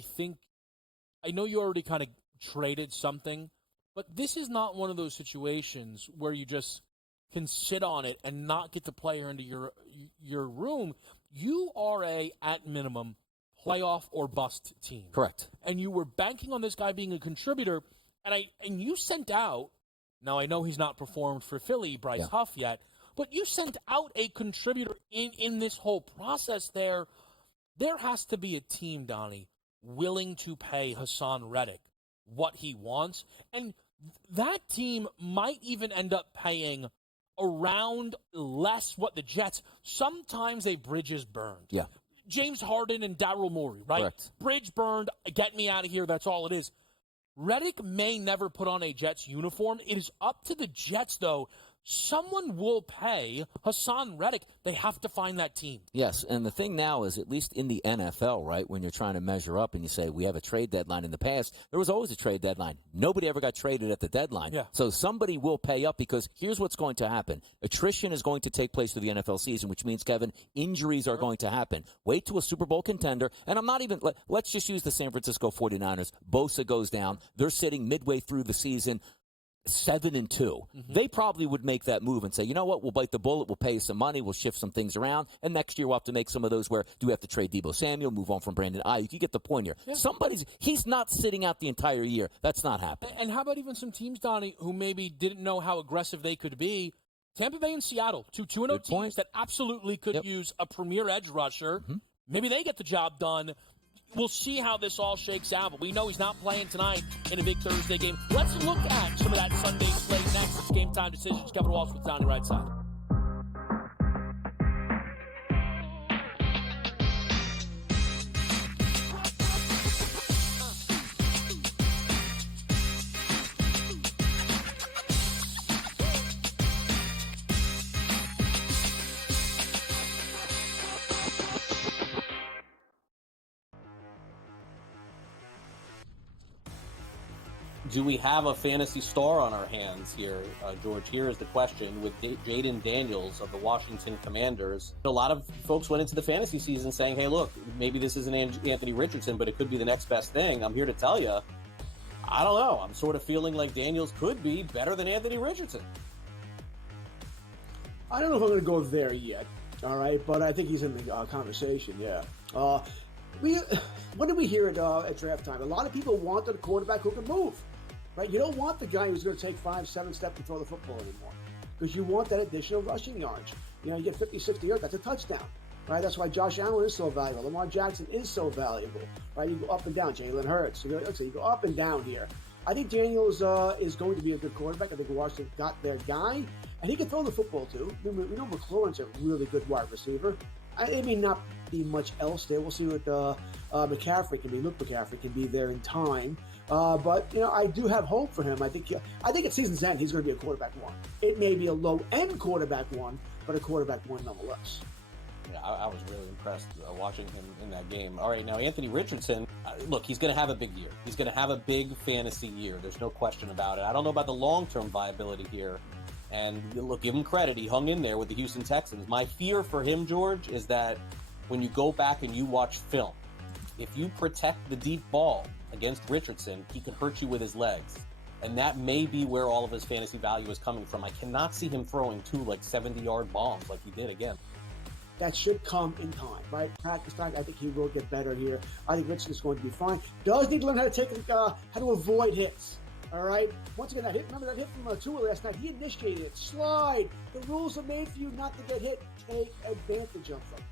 know you already kind of traded something, but this is not one of those situations where you just can sit on it and not get the player into your room. You are at minimum, playoff or bust team. Correct. And you were banking on this guy being a contributor, and you sent out, now I know he's not performed for Philly, Bryce Huff yet, but you sent out a contributor in this whole process there. There has to be a team, Donnie, willing to pay Hassan Reddick what he wants. And that team might even end up paying around less what the Jets. Sometimes a bridge is burned. Yeah. James Harden and Daryl Morey, right? Correct. Bridge burned, get me out of here, that's all it is. Reddick may never put on a Jets uniform. It is up to the Jets, though. Someone will pay Hassan Reddick. They have to find that team. Yes, and the thing now is, at least in the NFL, right, when you're trying to measure up and you say, we have a trade deadline in the past, there was always a trade deadline. Nobody ever got traded at the deadline. Yeah. So somebody will pay up because here's what's going to happen. Attrition is going to take place through the NFL season, which means, Kevin, injuries are going to happen. Wait to a Super Bowl contender, and I'm not even, let's just use the San Francisco 49ers. Bosa goes down. They're sitting midway through the season. 7-2. Mm-hmm. They probably would make that move and say, you know what, we'll bite the bullet, we'll pay you some money, we'll shift some things around, and next year we'll have to make some of those where do we have to trade Deebo Samuel, move on from Brandon Ayuk? You get the point here. Yeah. He's not sitting out the entire year. That's not happening. And how about even some teams, Donnie, who maybe didn't know how aggressive they could be? Tampa Bay and Seattle, two 2-0 teams that absolutely could use a premier edge rusher. Mm-hmm. Maybe they get the job done. We'll see how this all shakes out, but we know he's not playing tonight in a big Thursday game. Let's look at some of that Sunday slate next. It's Game Time Decisions. Kevin Walsh with Donnie right side. Do we have a fantasy star on our hands here, George? Here is the question with Jaden Daniels of the Washington Commanders. A lot of folks went into the fantasy season saying, hey, look, maybe this isn't Anthony Richardson, but it could be the next best thing. I'm here to tell you, I don't know. I'm sort of feeling like Daniels could be better than Anthony Richardson. I don't know if I'm going to go there yet, all right, but I think he's in the conversation, yeah. What did we hear at draft time? A lot of people wanted a quarterback who can move. Right? You don't want the guy who's going to take 5-7 steps to throw the football anymore because you want that additional rushing yards. You know, you get 50, 60 yards, that's a touchdown. Right? That's why Josh Allen is so valuable. Lamar Jackson is so valuable. Right? You go up and down. Jalen Hurts. You go up and down here. I think Daniels is going to be a good quarterback. I think Washington got their guy, and he can throw the football too. We know McLaurin's a really good wide receiver. It may not be much else there. We'll see what McCaffrey can be. Luke McCaffrey can be there in time. But, you know, I do have hope for him. I think at season's end, he's going to be a quarterback one. It may be a low-end quarterback one, but a quarterback one nonetheless. Yeah, I was really impressed watching him in that game. All right, now Anthony Richardson, look, he's going to have a big year. He's going to have a big fantasy year. There's no question about it. I don't know about the long-term viability here. And look, give him credit. He hung in there with the Houston Texans. My fear for him, George, is that when you go back and you watch film, if you protect the deep ball against Richardson, he can hurt you with his legs. And that may be where all of his fantasy value is coming from. I cannot see him throwing 2 70-yard bombs like he did again. That should come in time, right? Practice time, I think he will get better here. I think Richardson's going to be fine. Does need to learn how to avoid hits. All right. Once again, that hit. Remember that hit from Tua last night? He initiated it. Slide. The rules are made for you not to get hit. Take advantage of them.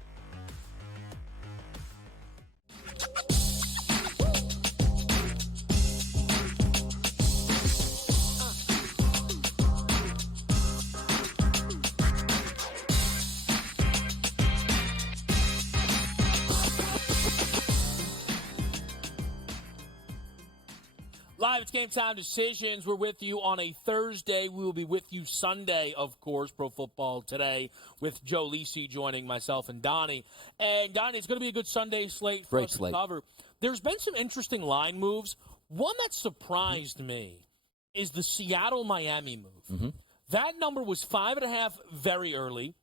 Live, it's Game Time Decisions. We're with you on a Thursday. We will be with you Sunday, of course, Pro Football Today, with Joe Lisi joining myself and Donnie. And, Donnie, it's going to be a good Sunday slate for us to cover. There's been some interesting line moves. One that surprised me is the Seattle-Miami move. Mm-hmm. That number was 5.5 very early,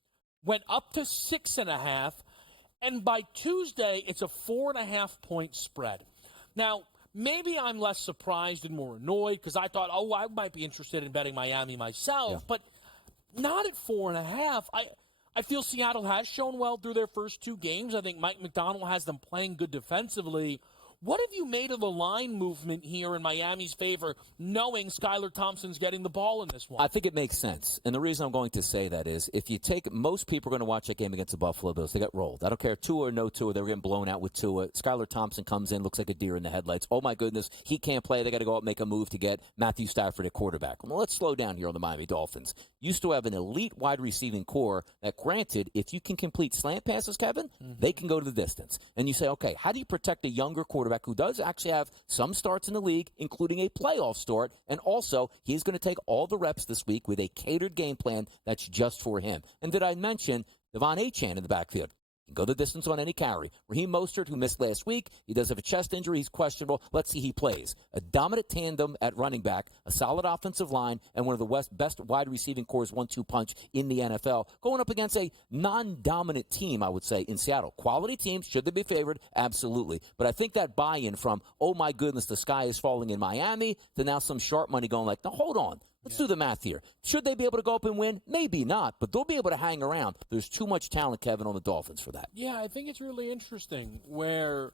went up to 6.5, and by Tuesday, it's a 4.5-point spread. Now, maybe I'm less surprised and more annoyed because I thought, I might be interested in betting Miami myself, but not at 4.5. I feel Seattle has shown well through their first 2 games. I think Mike McDonald has them playing good defensively. What have you made of the line movement here in Miami's favor, knowing Skylar Thompson's getting the ball in this one? I think it makes sense. And the reason I'm going to say that is if you take – most people are going to watch that game against the Buffalo Bills. They got rolled. I don't care, Tua or no Tua. They were getting blown out with Tua. Skylar Thompson comes in, looks like a deer in the headlights. Oh, my goodness, he can't play. They got to go out and make a move to get Matthew Stafford at quarterback. Well, let's slow down here on the Miami Dolphins. You still have an elite wide receiving core that, granted, if you can complete slant passes, Kevin, they can go to the distance. And you say, okay, how do you protect a younger quarterback who does actually have some starts in the league, including a playoff start, and also he's going to take all the reps this week with a catered game plan that's just for him. And did I mention Devon Achane in the backfield? He can go the distance on any carry. Raheem Mostert, who missed last week, he does have a chest injury. He's questionable. Let's see he plays. A dominant tandem at running back, a solid offensive line, and one of the best wide receiving cores 1-2 punch in the NFL, going up against a non-dominant team, I would say, in Seattle. Quality teams, should they be favored? Absolutely. But I think that buy-in from, oh my goodness, the sky is falling in Miami, to now some sharp money going like, no, hold on. Let's do the math here. Should they be able to go up and win? Maybe not, but they'll be able to hang around. There's too much talent, Kevin, on the Dolphins for that. Yeah, I think it's really interesting where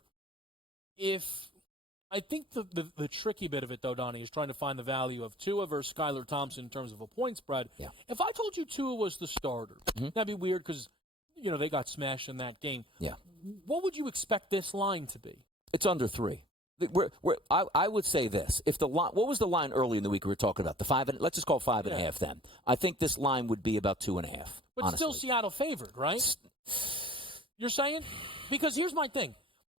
I think the tricky bit of it, though, Donnie, is trying to find the value of Tua versus Skylar Thompson in terms of a point spread. Yeah. If I told you Tua was the starter, that'd be weird because, they got smashed in that game. Yeah. What would you expect this line to be? It's under 3. I would say this. If the line, what was the line early in the week we were talking about? Let's just call it 5.5 then. I think this line would be about 2.5. But honestly. Still Seattle favored, right? You're saying? Because here's my thing.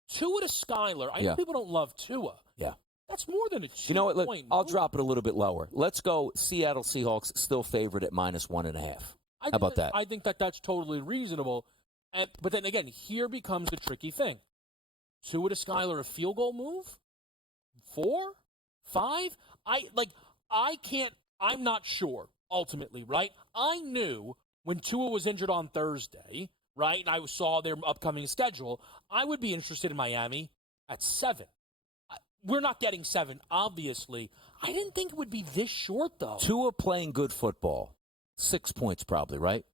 Tua to Skylar. I know people don't love Tua. Yeah. That's more than a cheap You know what? point. I'll drop it a little bit lower. Let's go Seattle Seahawks still favored at -1.5. How about that? I think that's totally reasonable. But then again, here becomes the tricky thing. Tua to Skylar, a field goal move? 4? 5? I'm not sure, ultimately, right? I knew when Tua was injured on Thursday, right, and I saw their upcoming schedule, I would be interested in Miami at 7. We're not getting 7, obviously. I didn't think it would be this short, though. Tua playing good football. 6 points probably, right?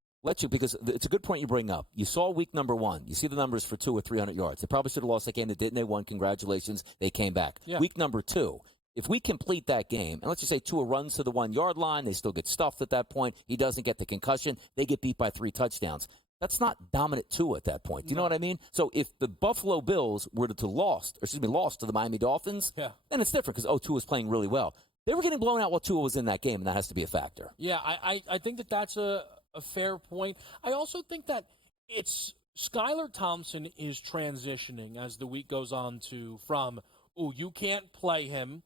Because it's a good point you bring up. You saw week number 1. You see the numbers for Tua, 300 yards. They probably should have lost that game. They didn't. They won. Congratulations. They came back. Yeah. Week number 2, if we complete that game, and let's just say Tua runs to the 1-yard line, they still get stuffed at that point. He doesn't get the concussion. They get beat by 3 touchdowns. That's not dominant Tua at that point. Do you know what I mean? So if the Buffalo Bills were to lost to the Miami Dolphins, then it's different because Tua's playing really well. They were getting blown out while Tua was in that game, and that has to be a factor. Yeah, I think that's a fair point. I also think that it's Skylar Thompson is transitioning as the week goes on from, you can't play him,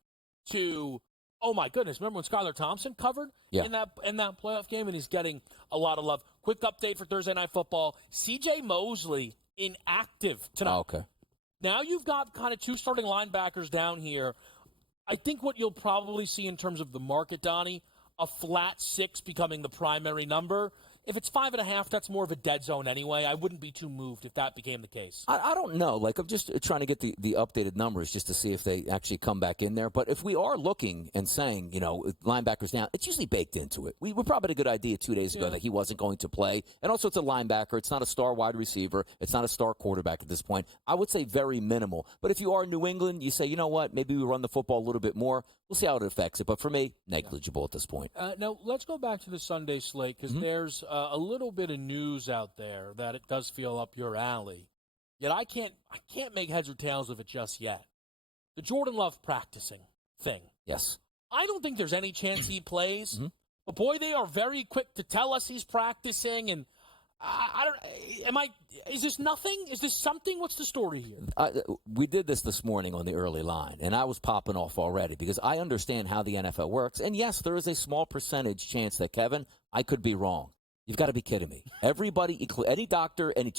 to, oh my goodness, remember when Skylar Thompson covered in that playoff game, and he's getting a lot of love. Quick update for Thursday Night Football. C.J. Mosley inactive tonight. Oh, okay. Now you've got kind of 2 starting linebackers down here. I think what you'll probably see in terms of the market, Donnie, a flat 6 becoming the primary number. If it's 5.5, that's more of a dead zone anyway. I wouldn't be too moved if that became the case. I don't know. I'm just trying to get the updated numbers just to see if they actually come back in there. But if we are looking and saying, linebackers down, it's usually baked into it. We were probably a good idea 2 days ago that he wasn't going to play. And also it's a linebacker. It's not a star wide receiver. It's not a star quarterback at this point. I would say very minimal. But if you are New England, you say, you know what, maybe we run the football a little bit more. We'll see how it affects it. But for me, negligible at this point. Now, let's go back to the Sunday slate because there's a little bit of news out there that it does feel up your alley. Yet I can't make heads or tails of it just yet. The Jordan Love practicing thing. Yes. I don't think there's any chance he plays. But boy, they are very quick to tell us he's practicing, and is this nothing? Is this something? What's the story here? We did this morning on the early line, and I was popping off already because I understand how the NFL works. And yes, there is a small percentage chance that, Kevin, I could be wrong. You've got to be kidding me. Everybody, any doctor, and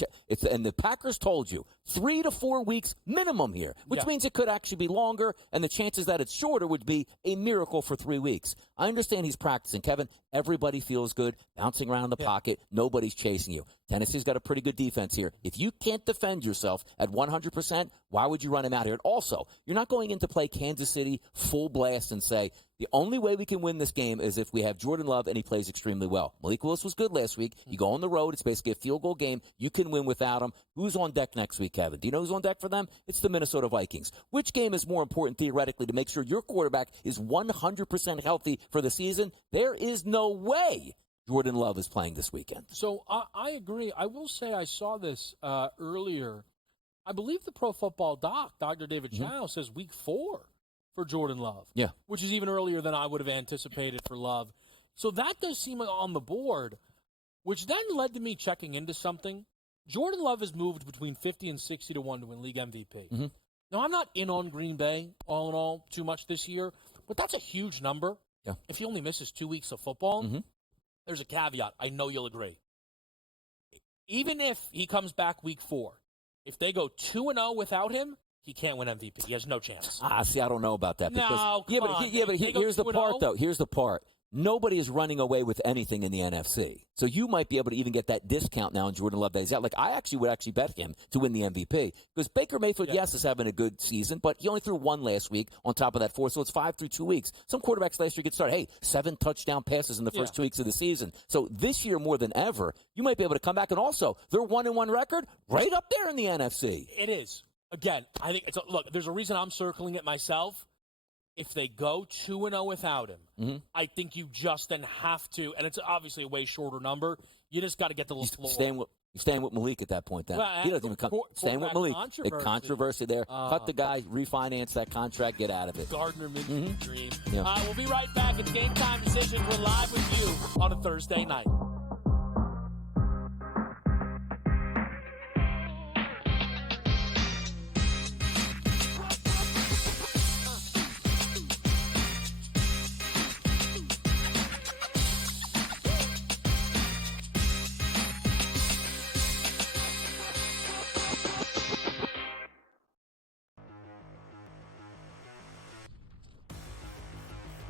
the Packers told you 3 to 4 weeks minimum here, which means it could actually be longer, and the chances that it's shorter would be a miracle for 3 weeks. I understand he's practicing. Kevin, everybody feels good, bouncing around in the pocket. Nobody's chasing you. Tennessee's got a pretty good defense here. If you can't defend yourself at 100%, why would you run him out here? And also, you're not going in to play Kansas City full blast and say, the only way we can win this game is if we have Jordan Love and he plays extremely well. Malik Willis was good last week. You go on the road. It's basically a field goal game. You can win without him. Who's on deck next week, Kevin? Do you know who's on deck for them? It's the Minnesota Vikings. Which game is more important theoretically to make sure your quarterback is 100% healthy for the season? There is no way Jordan Love is playing this weekend. So I agree. I will say I saw this earlier. I believe the Pro Football Doc, Dr. David Chow, says week 4 for Jordan Love. Yeah. Which is even earlier than I would have anticipated for Love. So that does seem on the board, which then led to me checking into something. Jordan Love has moved between 50 and 60 to 1 to win league MVP. Now, I'm not in on Green Bay, all in all, too much this year, but that's a huge number. Yeah. If he only misses 2 weeks of football, there's a caveat. I know you'll agree. Even if he comes back week 4, if they go 2-0 without him, he can't win MVP. He has no chance. See, I don't know about that. Because, no, come on. Here's the part, though. Here's the part. Nobody is running away with anything in the NFC. So you might be able to even get that discount now in Jordan Love that he's out. Like, I actually would bet him to win the MVP. Because Baker Mayfield, yes, is having a good season, but he only threw 1 last week on top of that 4, so it's 5 through 2 weeks. Some quarterbacks last year get started. Hey, 7 touchdown passes in the first 2 weeks of the season. So this year, more than ever, you might be able to come back. And also, their 1-1 record right up there in the NFC. It is. Again, I think look, there's a reason I'm circling it myself. If they go 2-0 without him, I think you just then have to, and it's obviously a way shorter number, you just got to get the little floor. You're staying with Malik at that point then. Well, he doesn't even come. Staying with Malik. The controversy there. Cut the guy, refinance that contract, get out of it. Gardner Minshew dream. Yeah. We'll be right back. It's Game Time Decisions. We're live with you on a Thursday night.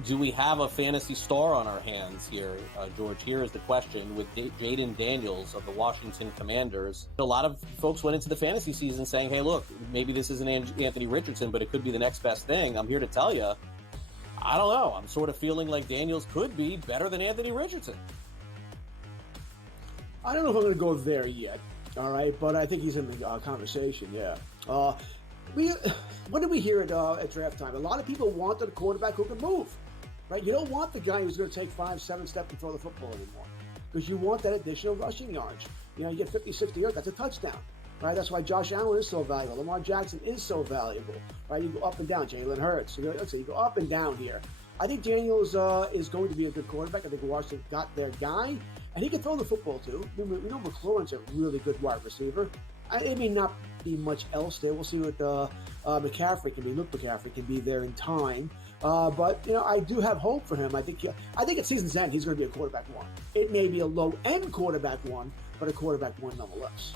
Do we have a fantasy star on our hands here, George? Here is the question with Jaden Daniels of the Washington Commanders. A lot of folks went into the fantasy season saying, hey, look, maybe this isn't Anthony Richardson, but it could be the next best thing. I'm here to tell you, I don't know. I'm sort of feeling like Daniels could be better than Anthony Richardson. I don't know if I'm going to go there yet, all right, but I think he's in the conversation, yeah. What did we hear at draft time? A lot of people wanted a quarterback who can move. Right? You don't want the guy who's going to take 5-7 steps and throw the football anymore because you want that additional rushing yards. You know, you get 50, 60 yards, that's a touchdown. Right? That's why Josh Allen is so valuable. Lamar Jackson is so valuable. Right? You go up and down. Jalen Hurts. You go up and down here. I think Daniels is going to be a good quarterback. I think Washington got their guy, and he can throw the football too. We know McLaurin's a really good wide receiver. It may not be much else there. We'll see what McCaffrey can be. Luke McCaffrey can be there in time. But, you know, I do have hope for him. I think at season's end, he's going to be a quarterback 1. It may be a low-end quarterback 1, but a quarterback 1 nonetheless.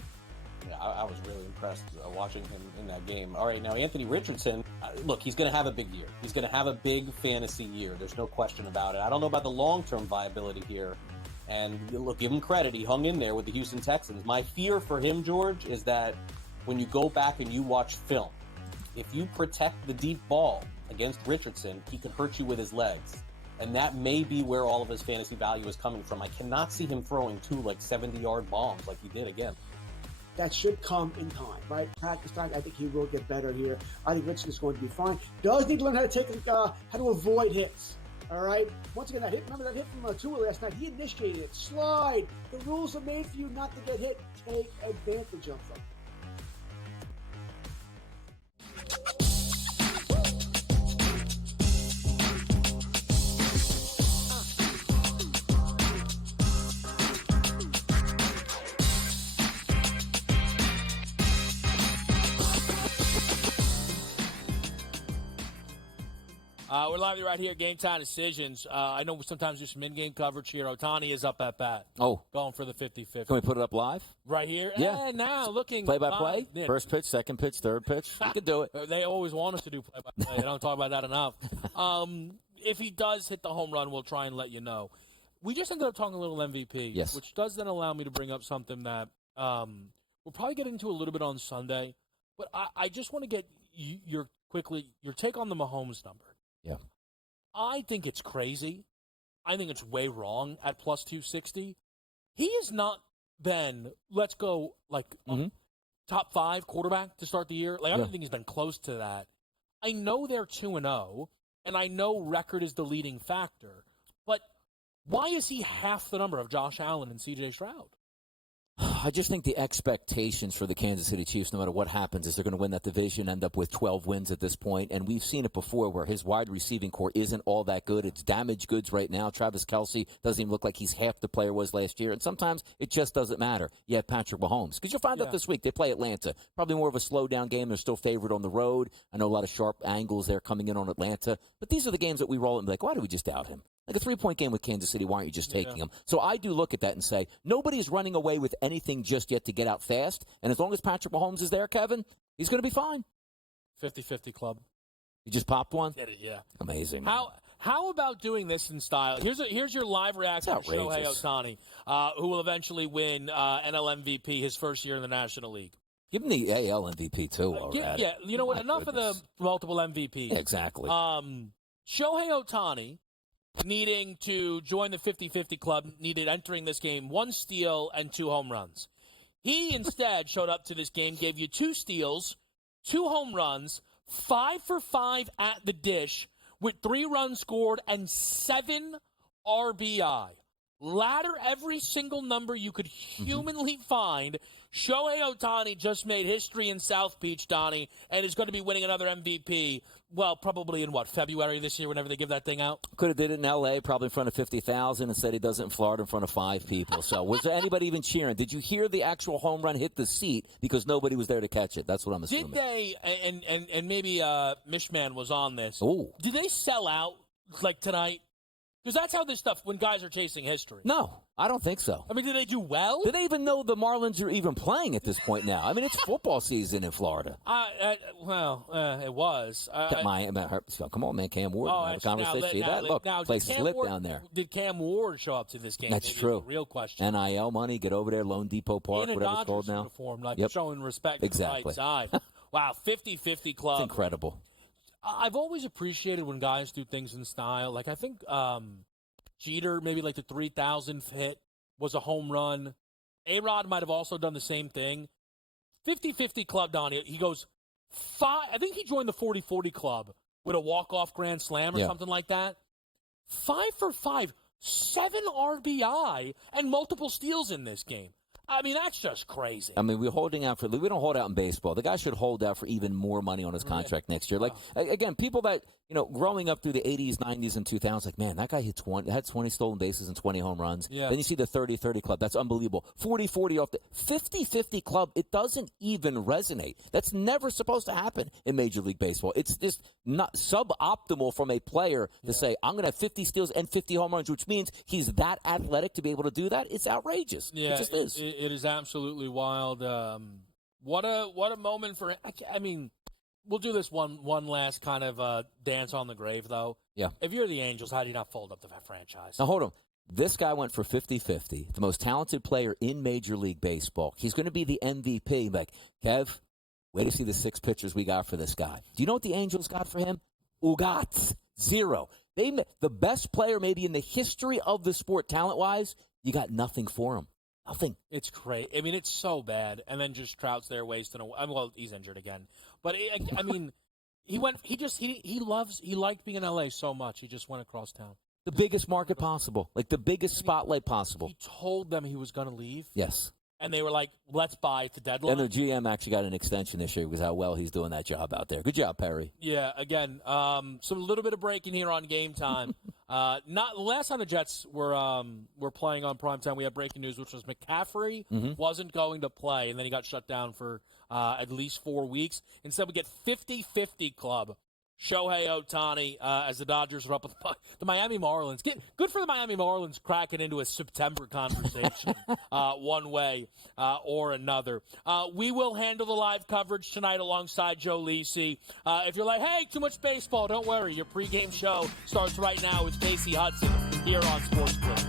Yeah, I was really impressed watching him in that game. All right, now Anthony Richardson, look, he's going to have a big year. He's going to have a big fantasy year. There's no question about it. I don't know about the long-term viability here. And look, give him credit. He hung in there with the Houston Texans. My fear for him, George, is that when you go back and you watch film, if you protect the deep ball against Richardson, he can hurt you with his legs. And that may be where all of his fantasy value is coming from. I cannot see him throwing 2 70-yard bombs like he did again. That should come in time, right? Practice time, I think he will get better here. I think Richardson's going to be fine. Does need to learn how to avoid hits. All right? Once again, remember that hit from Tua last night? He initiated it. Slide. The rules are made for you not to get hit. Take advantage of them. We're live right here, Game Time Decisions. I know sometimes there's some in-game coverage here. Otani is up at bat. Oh. Going for the 50-50. Can we put it up live? Right here? Yeah. And now looking. Play-by-play? First pitch, second pitch, third pitch. You can do it. They always want us to do play-by-play. I don't talk about that enough. If he does hit the home run, we'll try and let you know. We just ended up talking a little MVP, Yes. which does then allow me to bring up something that we'll probably get into a little bit on Sunday. But I just want to get your take on the Mahomes number. Yeah. I think it's crazy. I think it's way wrong at plus 260. He has not been, let's go, top 5 quarterback to start the year. Like, I don't think he's been close to that. I know they're 2-0, and I know record is the leading factor. But why is he half the number of Josh Allen and C.J. Stroud? I just think the expectations for the Kansas City Chiefs, no matter what happens, is they're going to win that division, end up with 12 wins at this point. And we've seen it before where his wide receiving core isn't all that good. It's damaged goods right now. Travis Kelce doesn't even look like he's half the player was last year. And sometimes it just doesn't matter. You have Patrick Mahomes. Because you'll find out this week, they play Atlanta. Probably more of a slow-down game. They're still favored on the road. I know a lot of sharp angles there coming in on Atlanta. But these are the games that we roll and be like, why do we just doubt him? Like a 3-point game with Kansas City, why aren't you just taking them? So I do look at that and say, nobody's running away with anything just yet to get out fast. And as long as Patrick Mahomes is there, Kevin, he's going to be fine. 50-50 club. You just popped one? Yeah. Amazing. How about doing this in style? Here's your live reaction to Shohei Ohtani, who will eventually win NL MVP his first year in the National League. Give him the AL MVP, too. Yeah, you know what? Enough of the multiple MVPs. Exactly. Shohei Ohtani, needing to join the 50-50 club, needed entering this game 1 steal and 2 home runs. He instead showed up to this game, gave you 2 steals, 2 home runs, 5 for 5 at the dish with 3 runs scored and 7 RBI. Ladder every single number you could humanly find. Shohei Ohtani just made history in South Beach, Donnie, and is going to be winning another MVP, well, probably in, February this year, whenever they give that thing out? Could have did it in L.A., probably in front of 50,000. Instead, he does it in Florida in front of 5 people. So was there anybody even cheering? Did you hear the actual home run hit the seat because nobody was there to catch it? That's what I'm assuming. Did they, and maybe Mishman was on this, did they sell out, tonight? Because that's how this stuff, when guys are chasing history. No, I don't think so. I mean, did they do well? Do they even know the Marlins are even playing at this point now? I mean, it's football season in Florida. It was. Come on, man, Cam Ward. Have a conversation. Look, place is lit down there. Did Cam Ward show up to this game? That's true. Real question. NIL money, get over there, Loan Depot Park, in whatever it's called now. Uniform, showing respect exactly. to the right side. Wow, 50-50 club. It's incredible. I've always appreciated when guys do things in style. I think Jeter, maybe the 3,000th hit was a home run. A-Rod might have also done the same thing. 50-50 club, Donnie. He goes 5. I think he joined the 40-40 club with a walk-off grand slam or something like that. 5 for 5, 7 RBI, and multiple steals in this game. I mean, that's just crazy. I mean, we don't hold out in baseball. The guy should hold out for even more money on his contract next year. Again, people that, growing up through the 80s, 90s, and 2000s, man, that guy had 20 stolen bases and 20 home runs. Yeah. Then you see the 30-30 club. That's unbelievable. 40-40 off the 50-50 club. It doesn't even resonate. That's never supposed to happen in Major League Baseball. It's just not suboptimal from a player to say, I'm going to have 50 steals and 50 home runs, which means he's that athletic to be able to do that. It's outrageous. Yeah, it just is. It is absolutely wild. What a moment for. I mean, we'll do this one last kind of dance on the grave, though. Yeah. If you're the Angels, how do you not fold up the franchise? Now, hold on. This guy went for 50-50, the most talented player in Major League Baseball. He's going to be the MVP. Kev, wait to see the 6 pitchers we got for this guy. Do you know what the Angels got for him? Ugats. 0. The best player maybe in the history of the sport, talent-wise, you got nothing for him. Nothing. It's great. I mean, it's so bad. And then just Trout's there wasting away. Well, he's injured again. But, I mean, he liked being in L.A. so much. He just went across town. The biggest market possible. The biggest spotlight possible. He told them he was going to leave. Yes. And they were like, let's buy at the deadline. And their GM actually got an extension this year because how well he's doing that job out there. Good job, Perry. Yeah, again, some little bit of breaking here on Game Time. Not last time the Jets were playing on primetime, we had breaking news, which was McCaffrey wasn't going to play, and then he got shut down for at least 4 weeks. Instead, we get 50-50 club. Shohei Ohtani as the Dodgers are up with the Miami Marlins. Good for the Miami Marlins cracking into a September conversation one way or another. We will handle the live coverage tonight alongside Joe Lisi. If you're like, hey, too much baseball, don't worry. Your pregame show starts right now with Casey Hudson here on SportsGrid.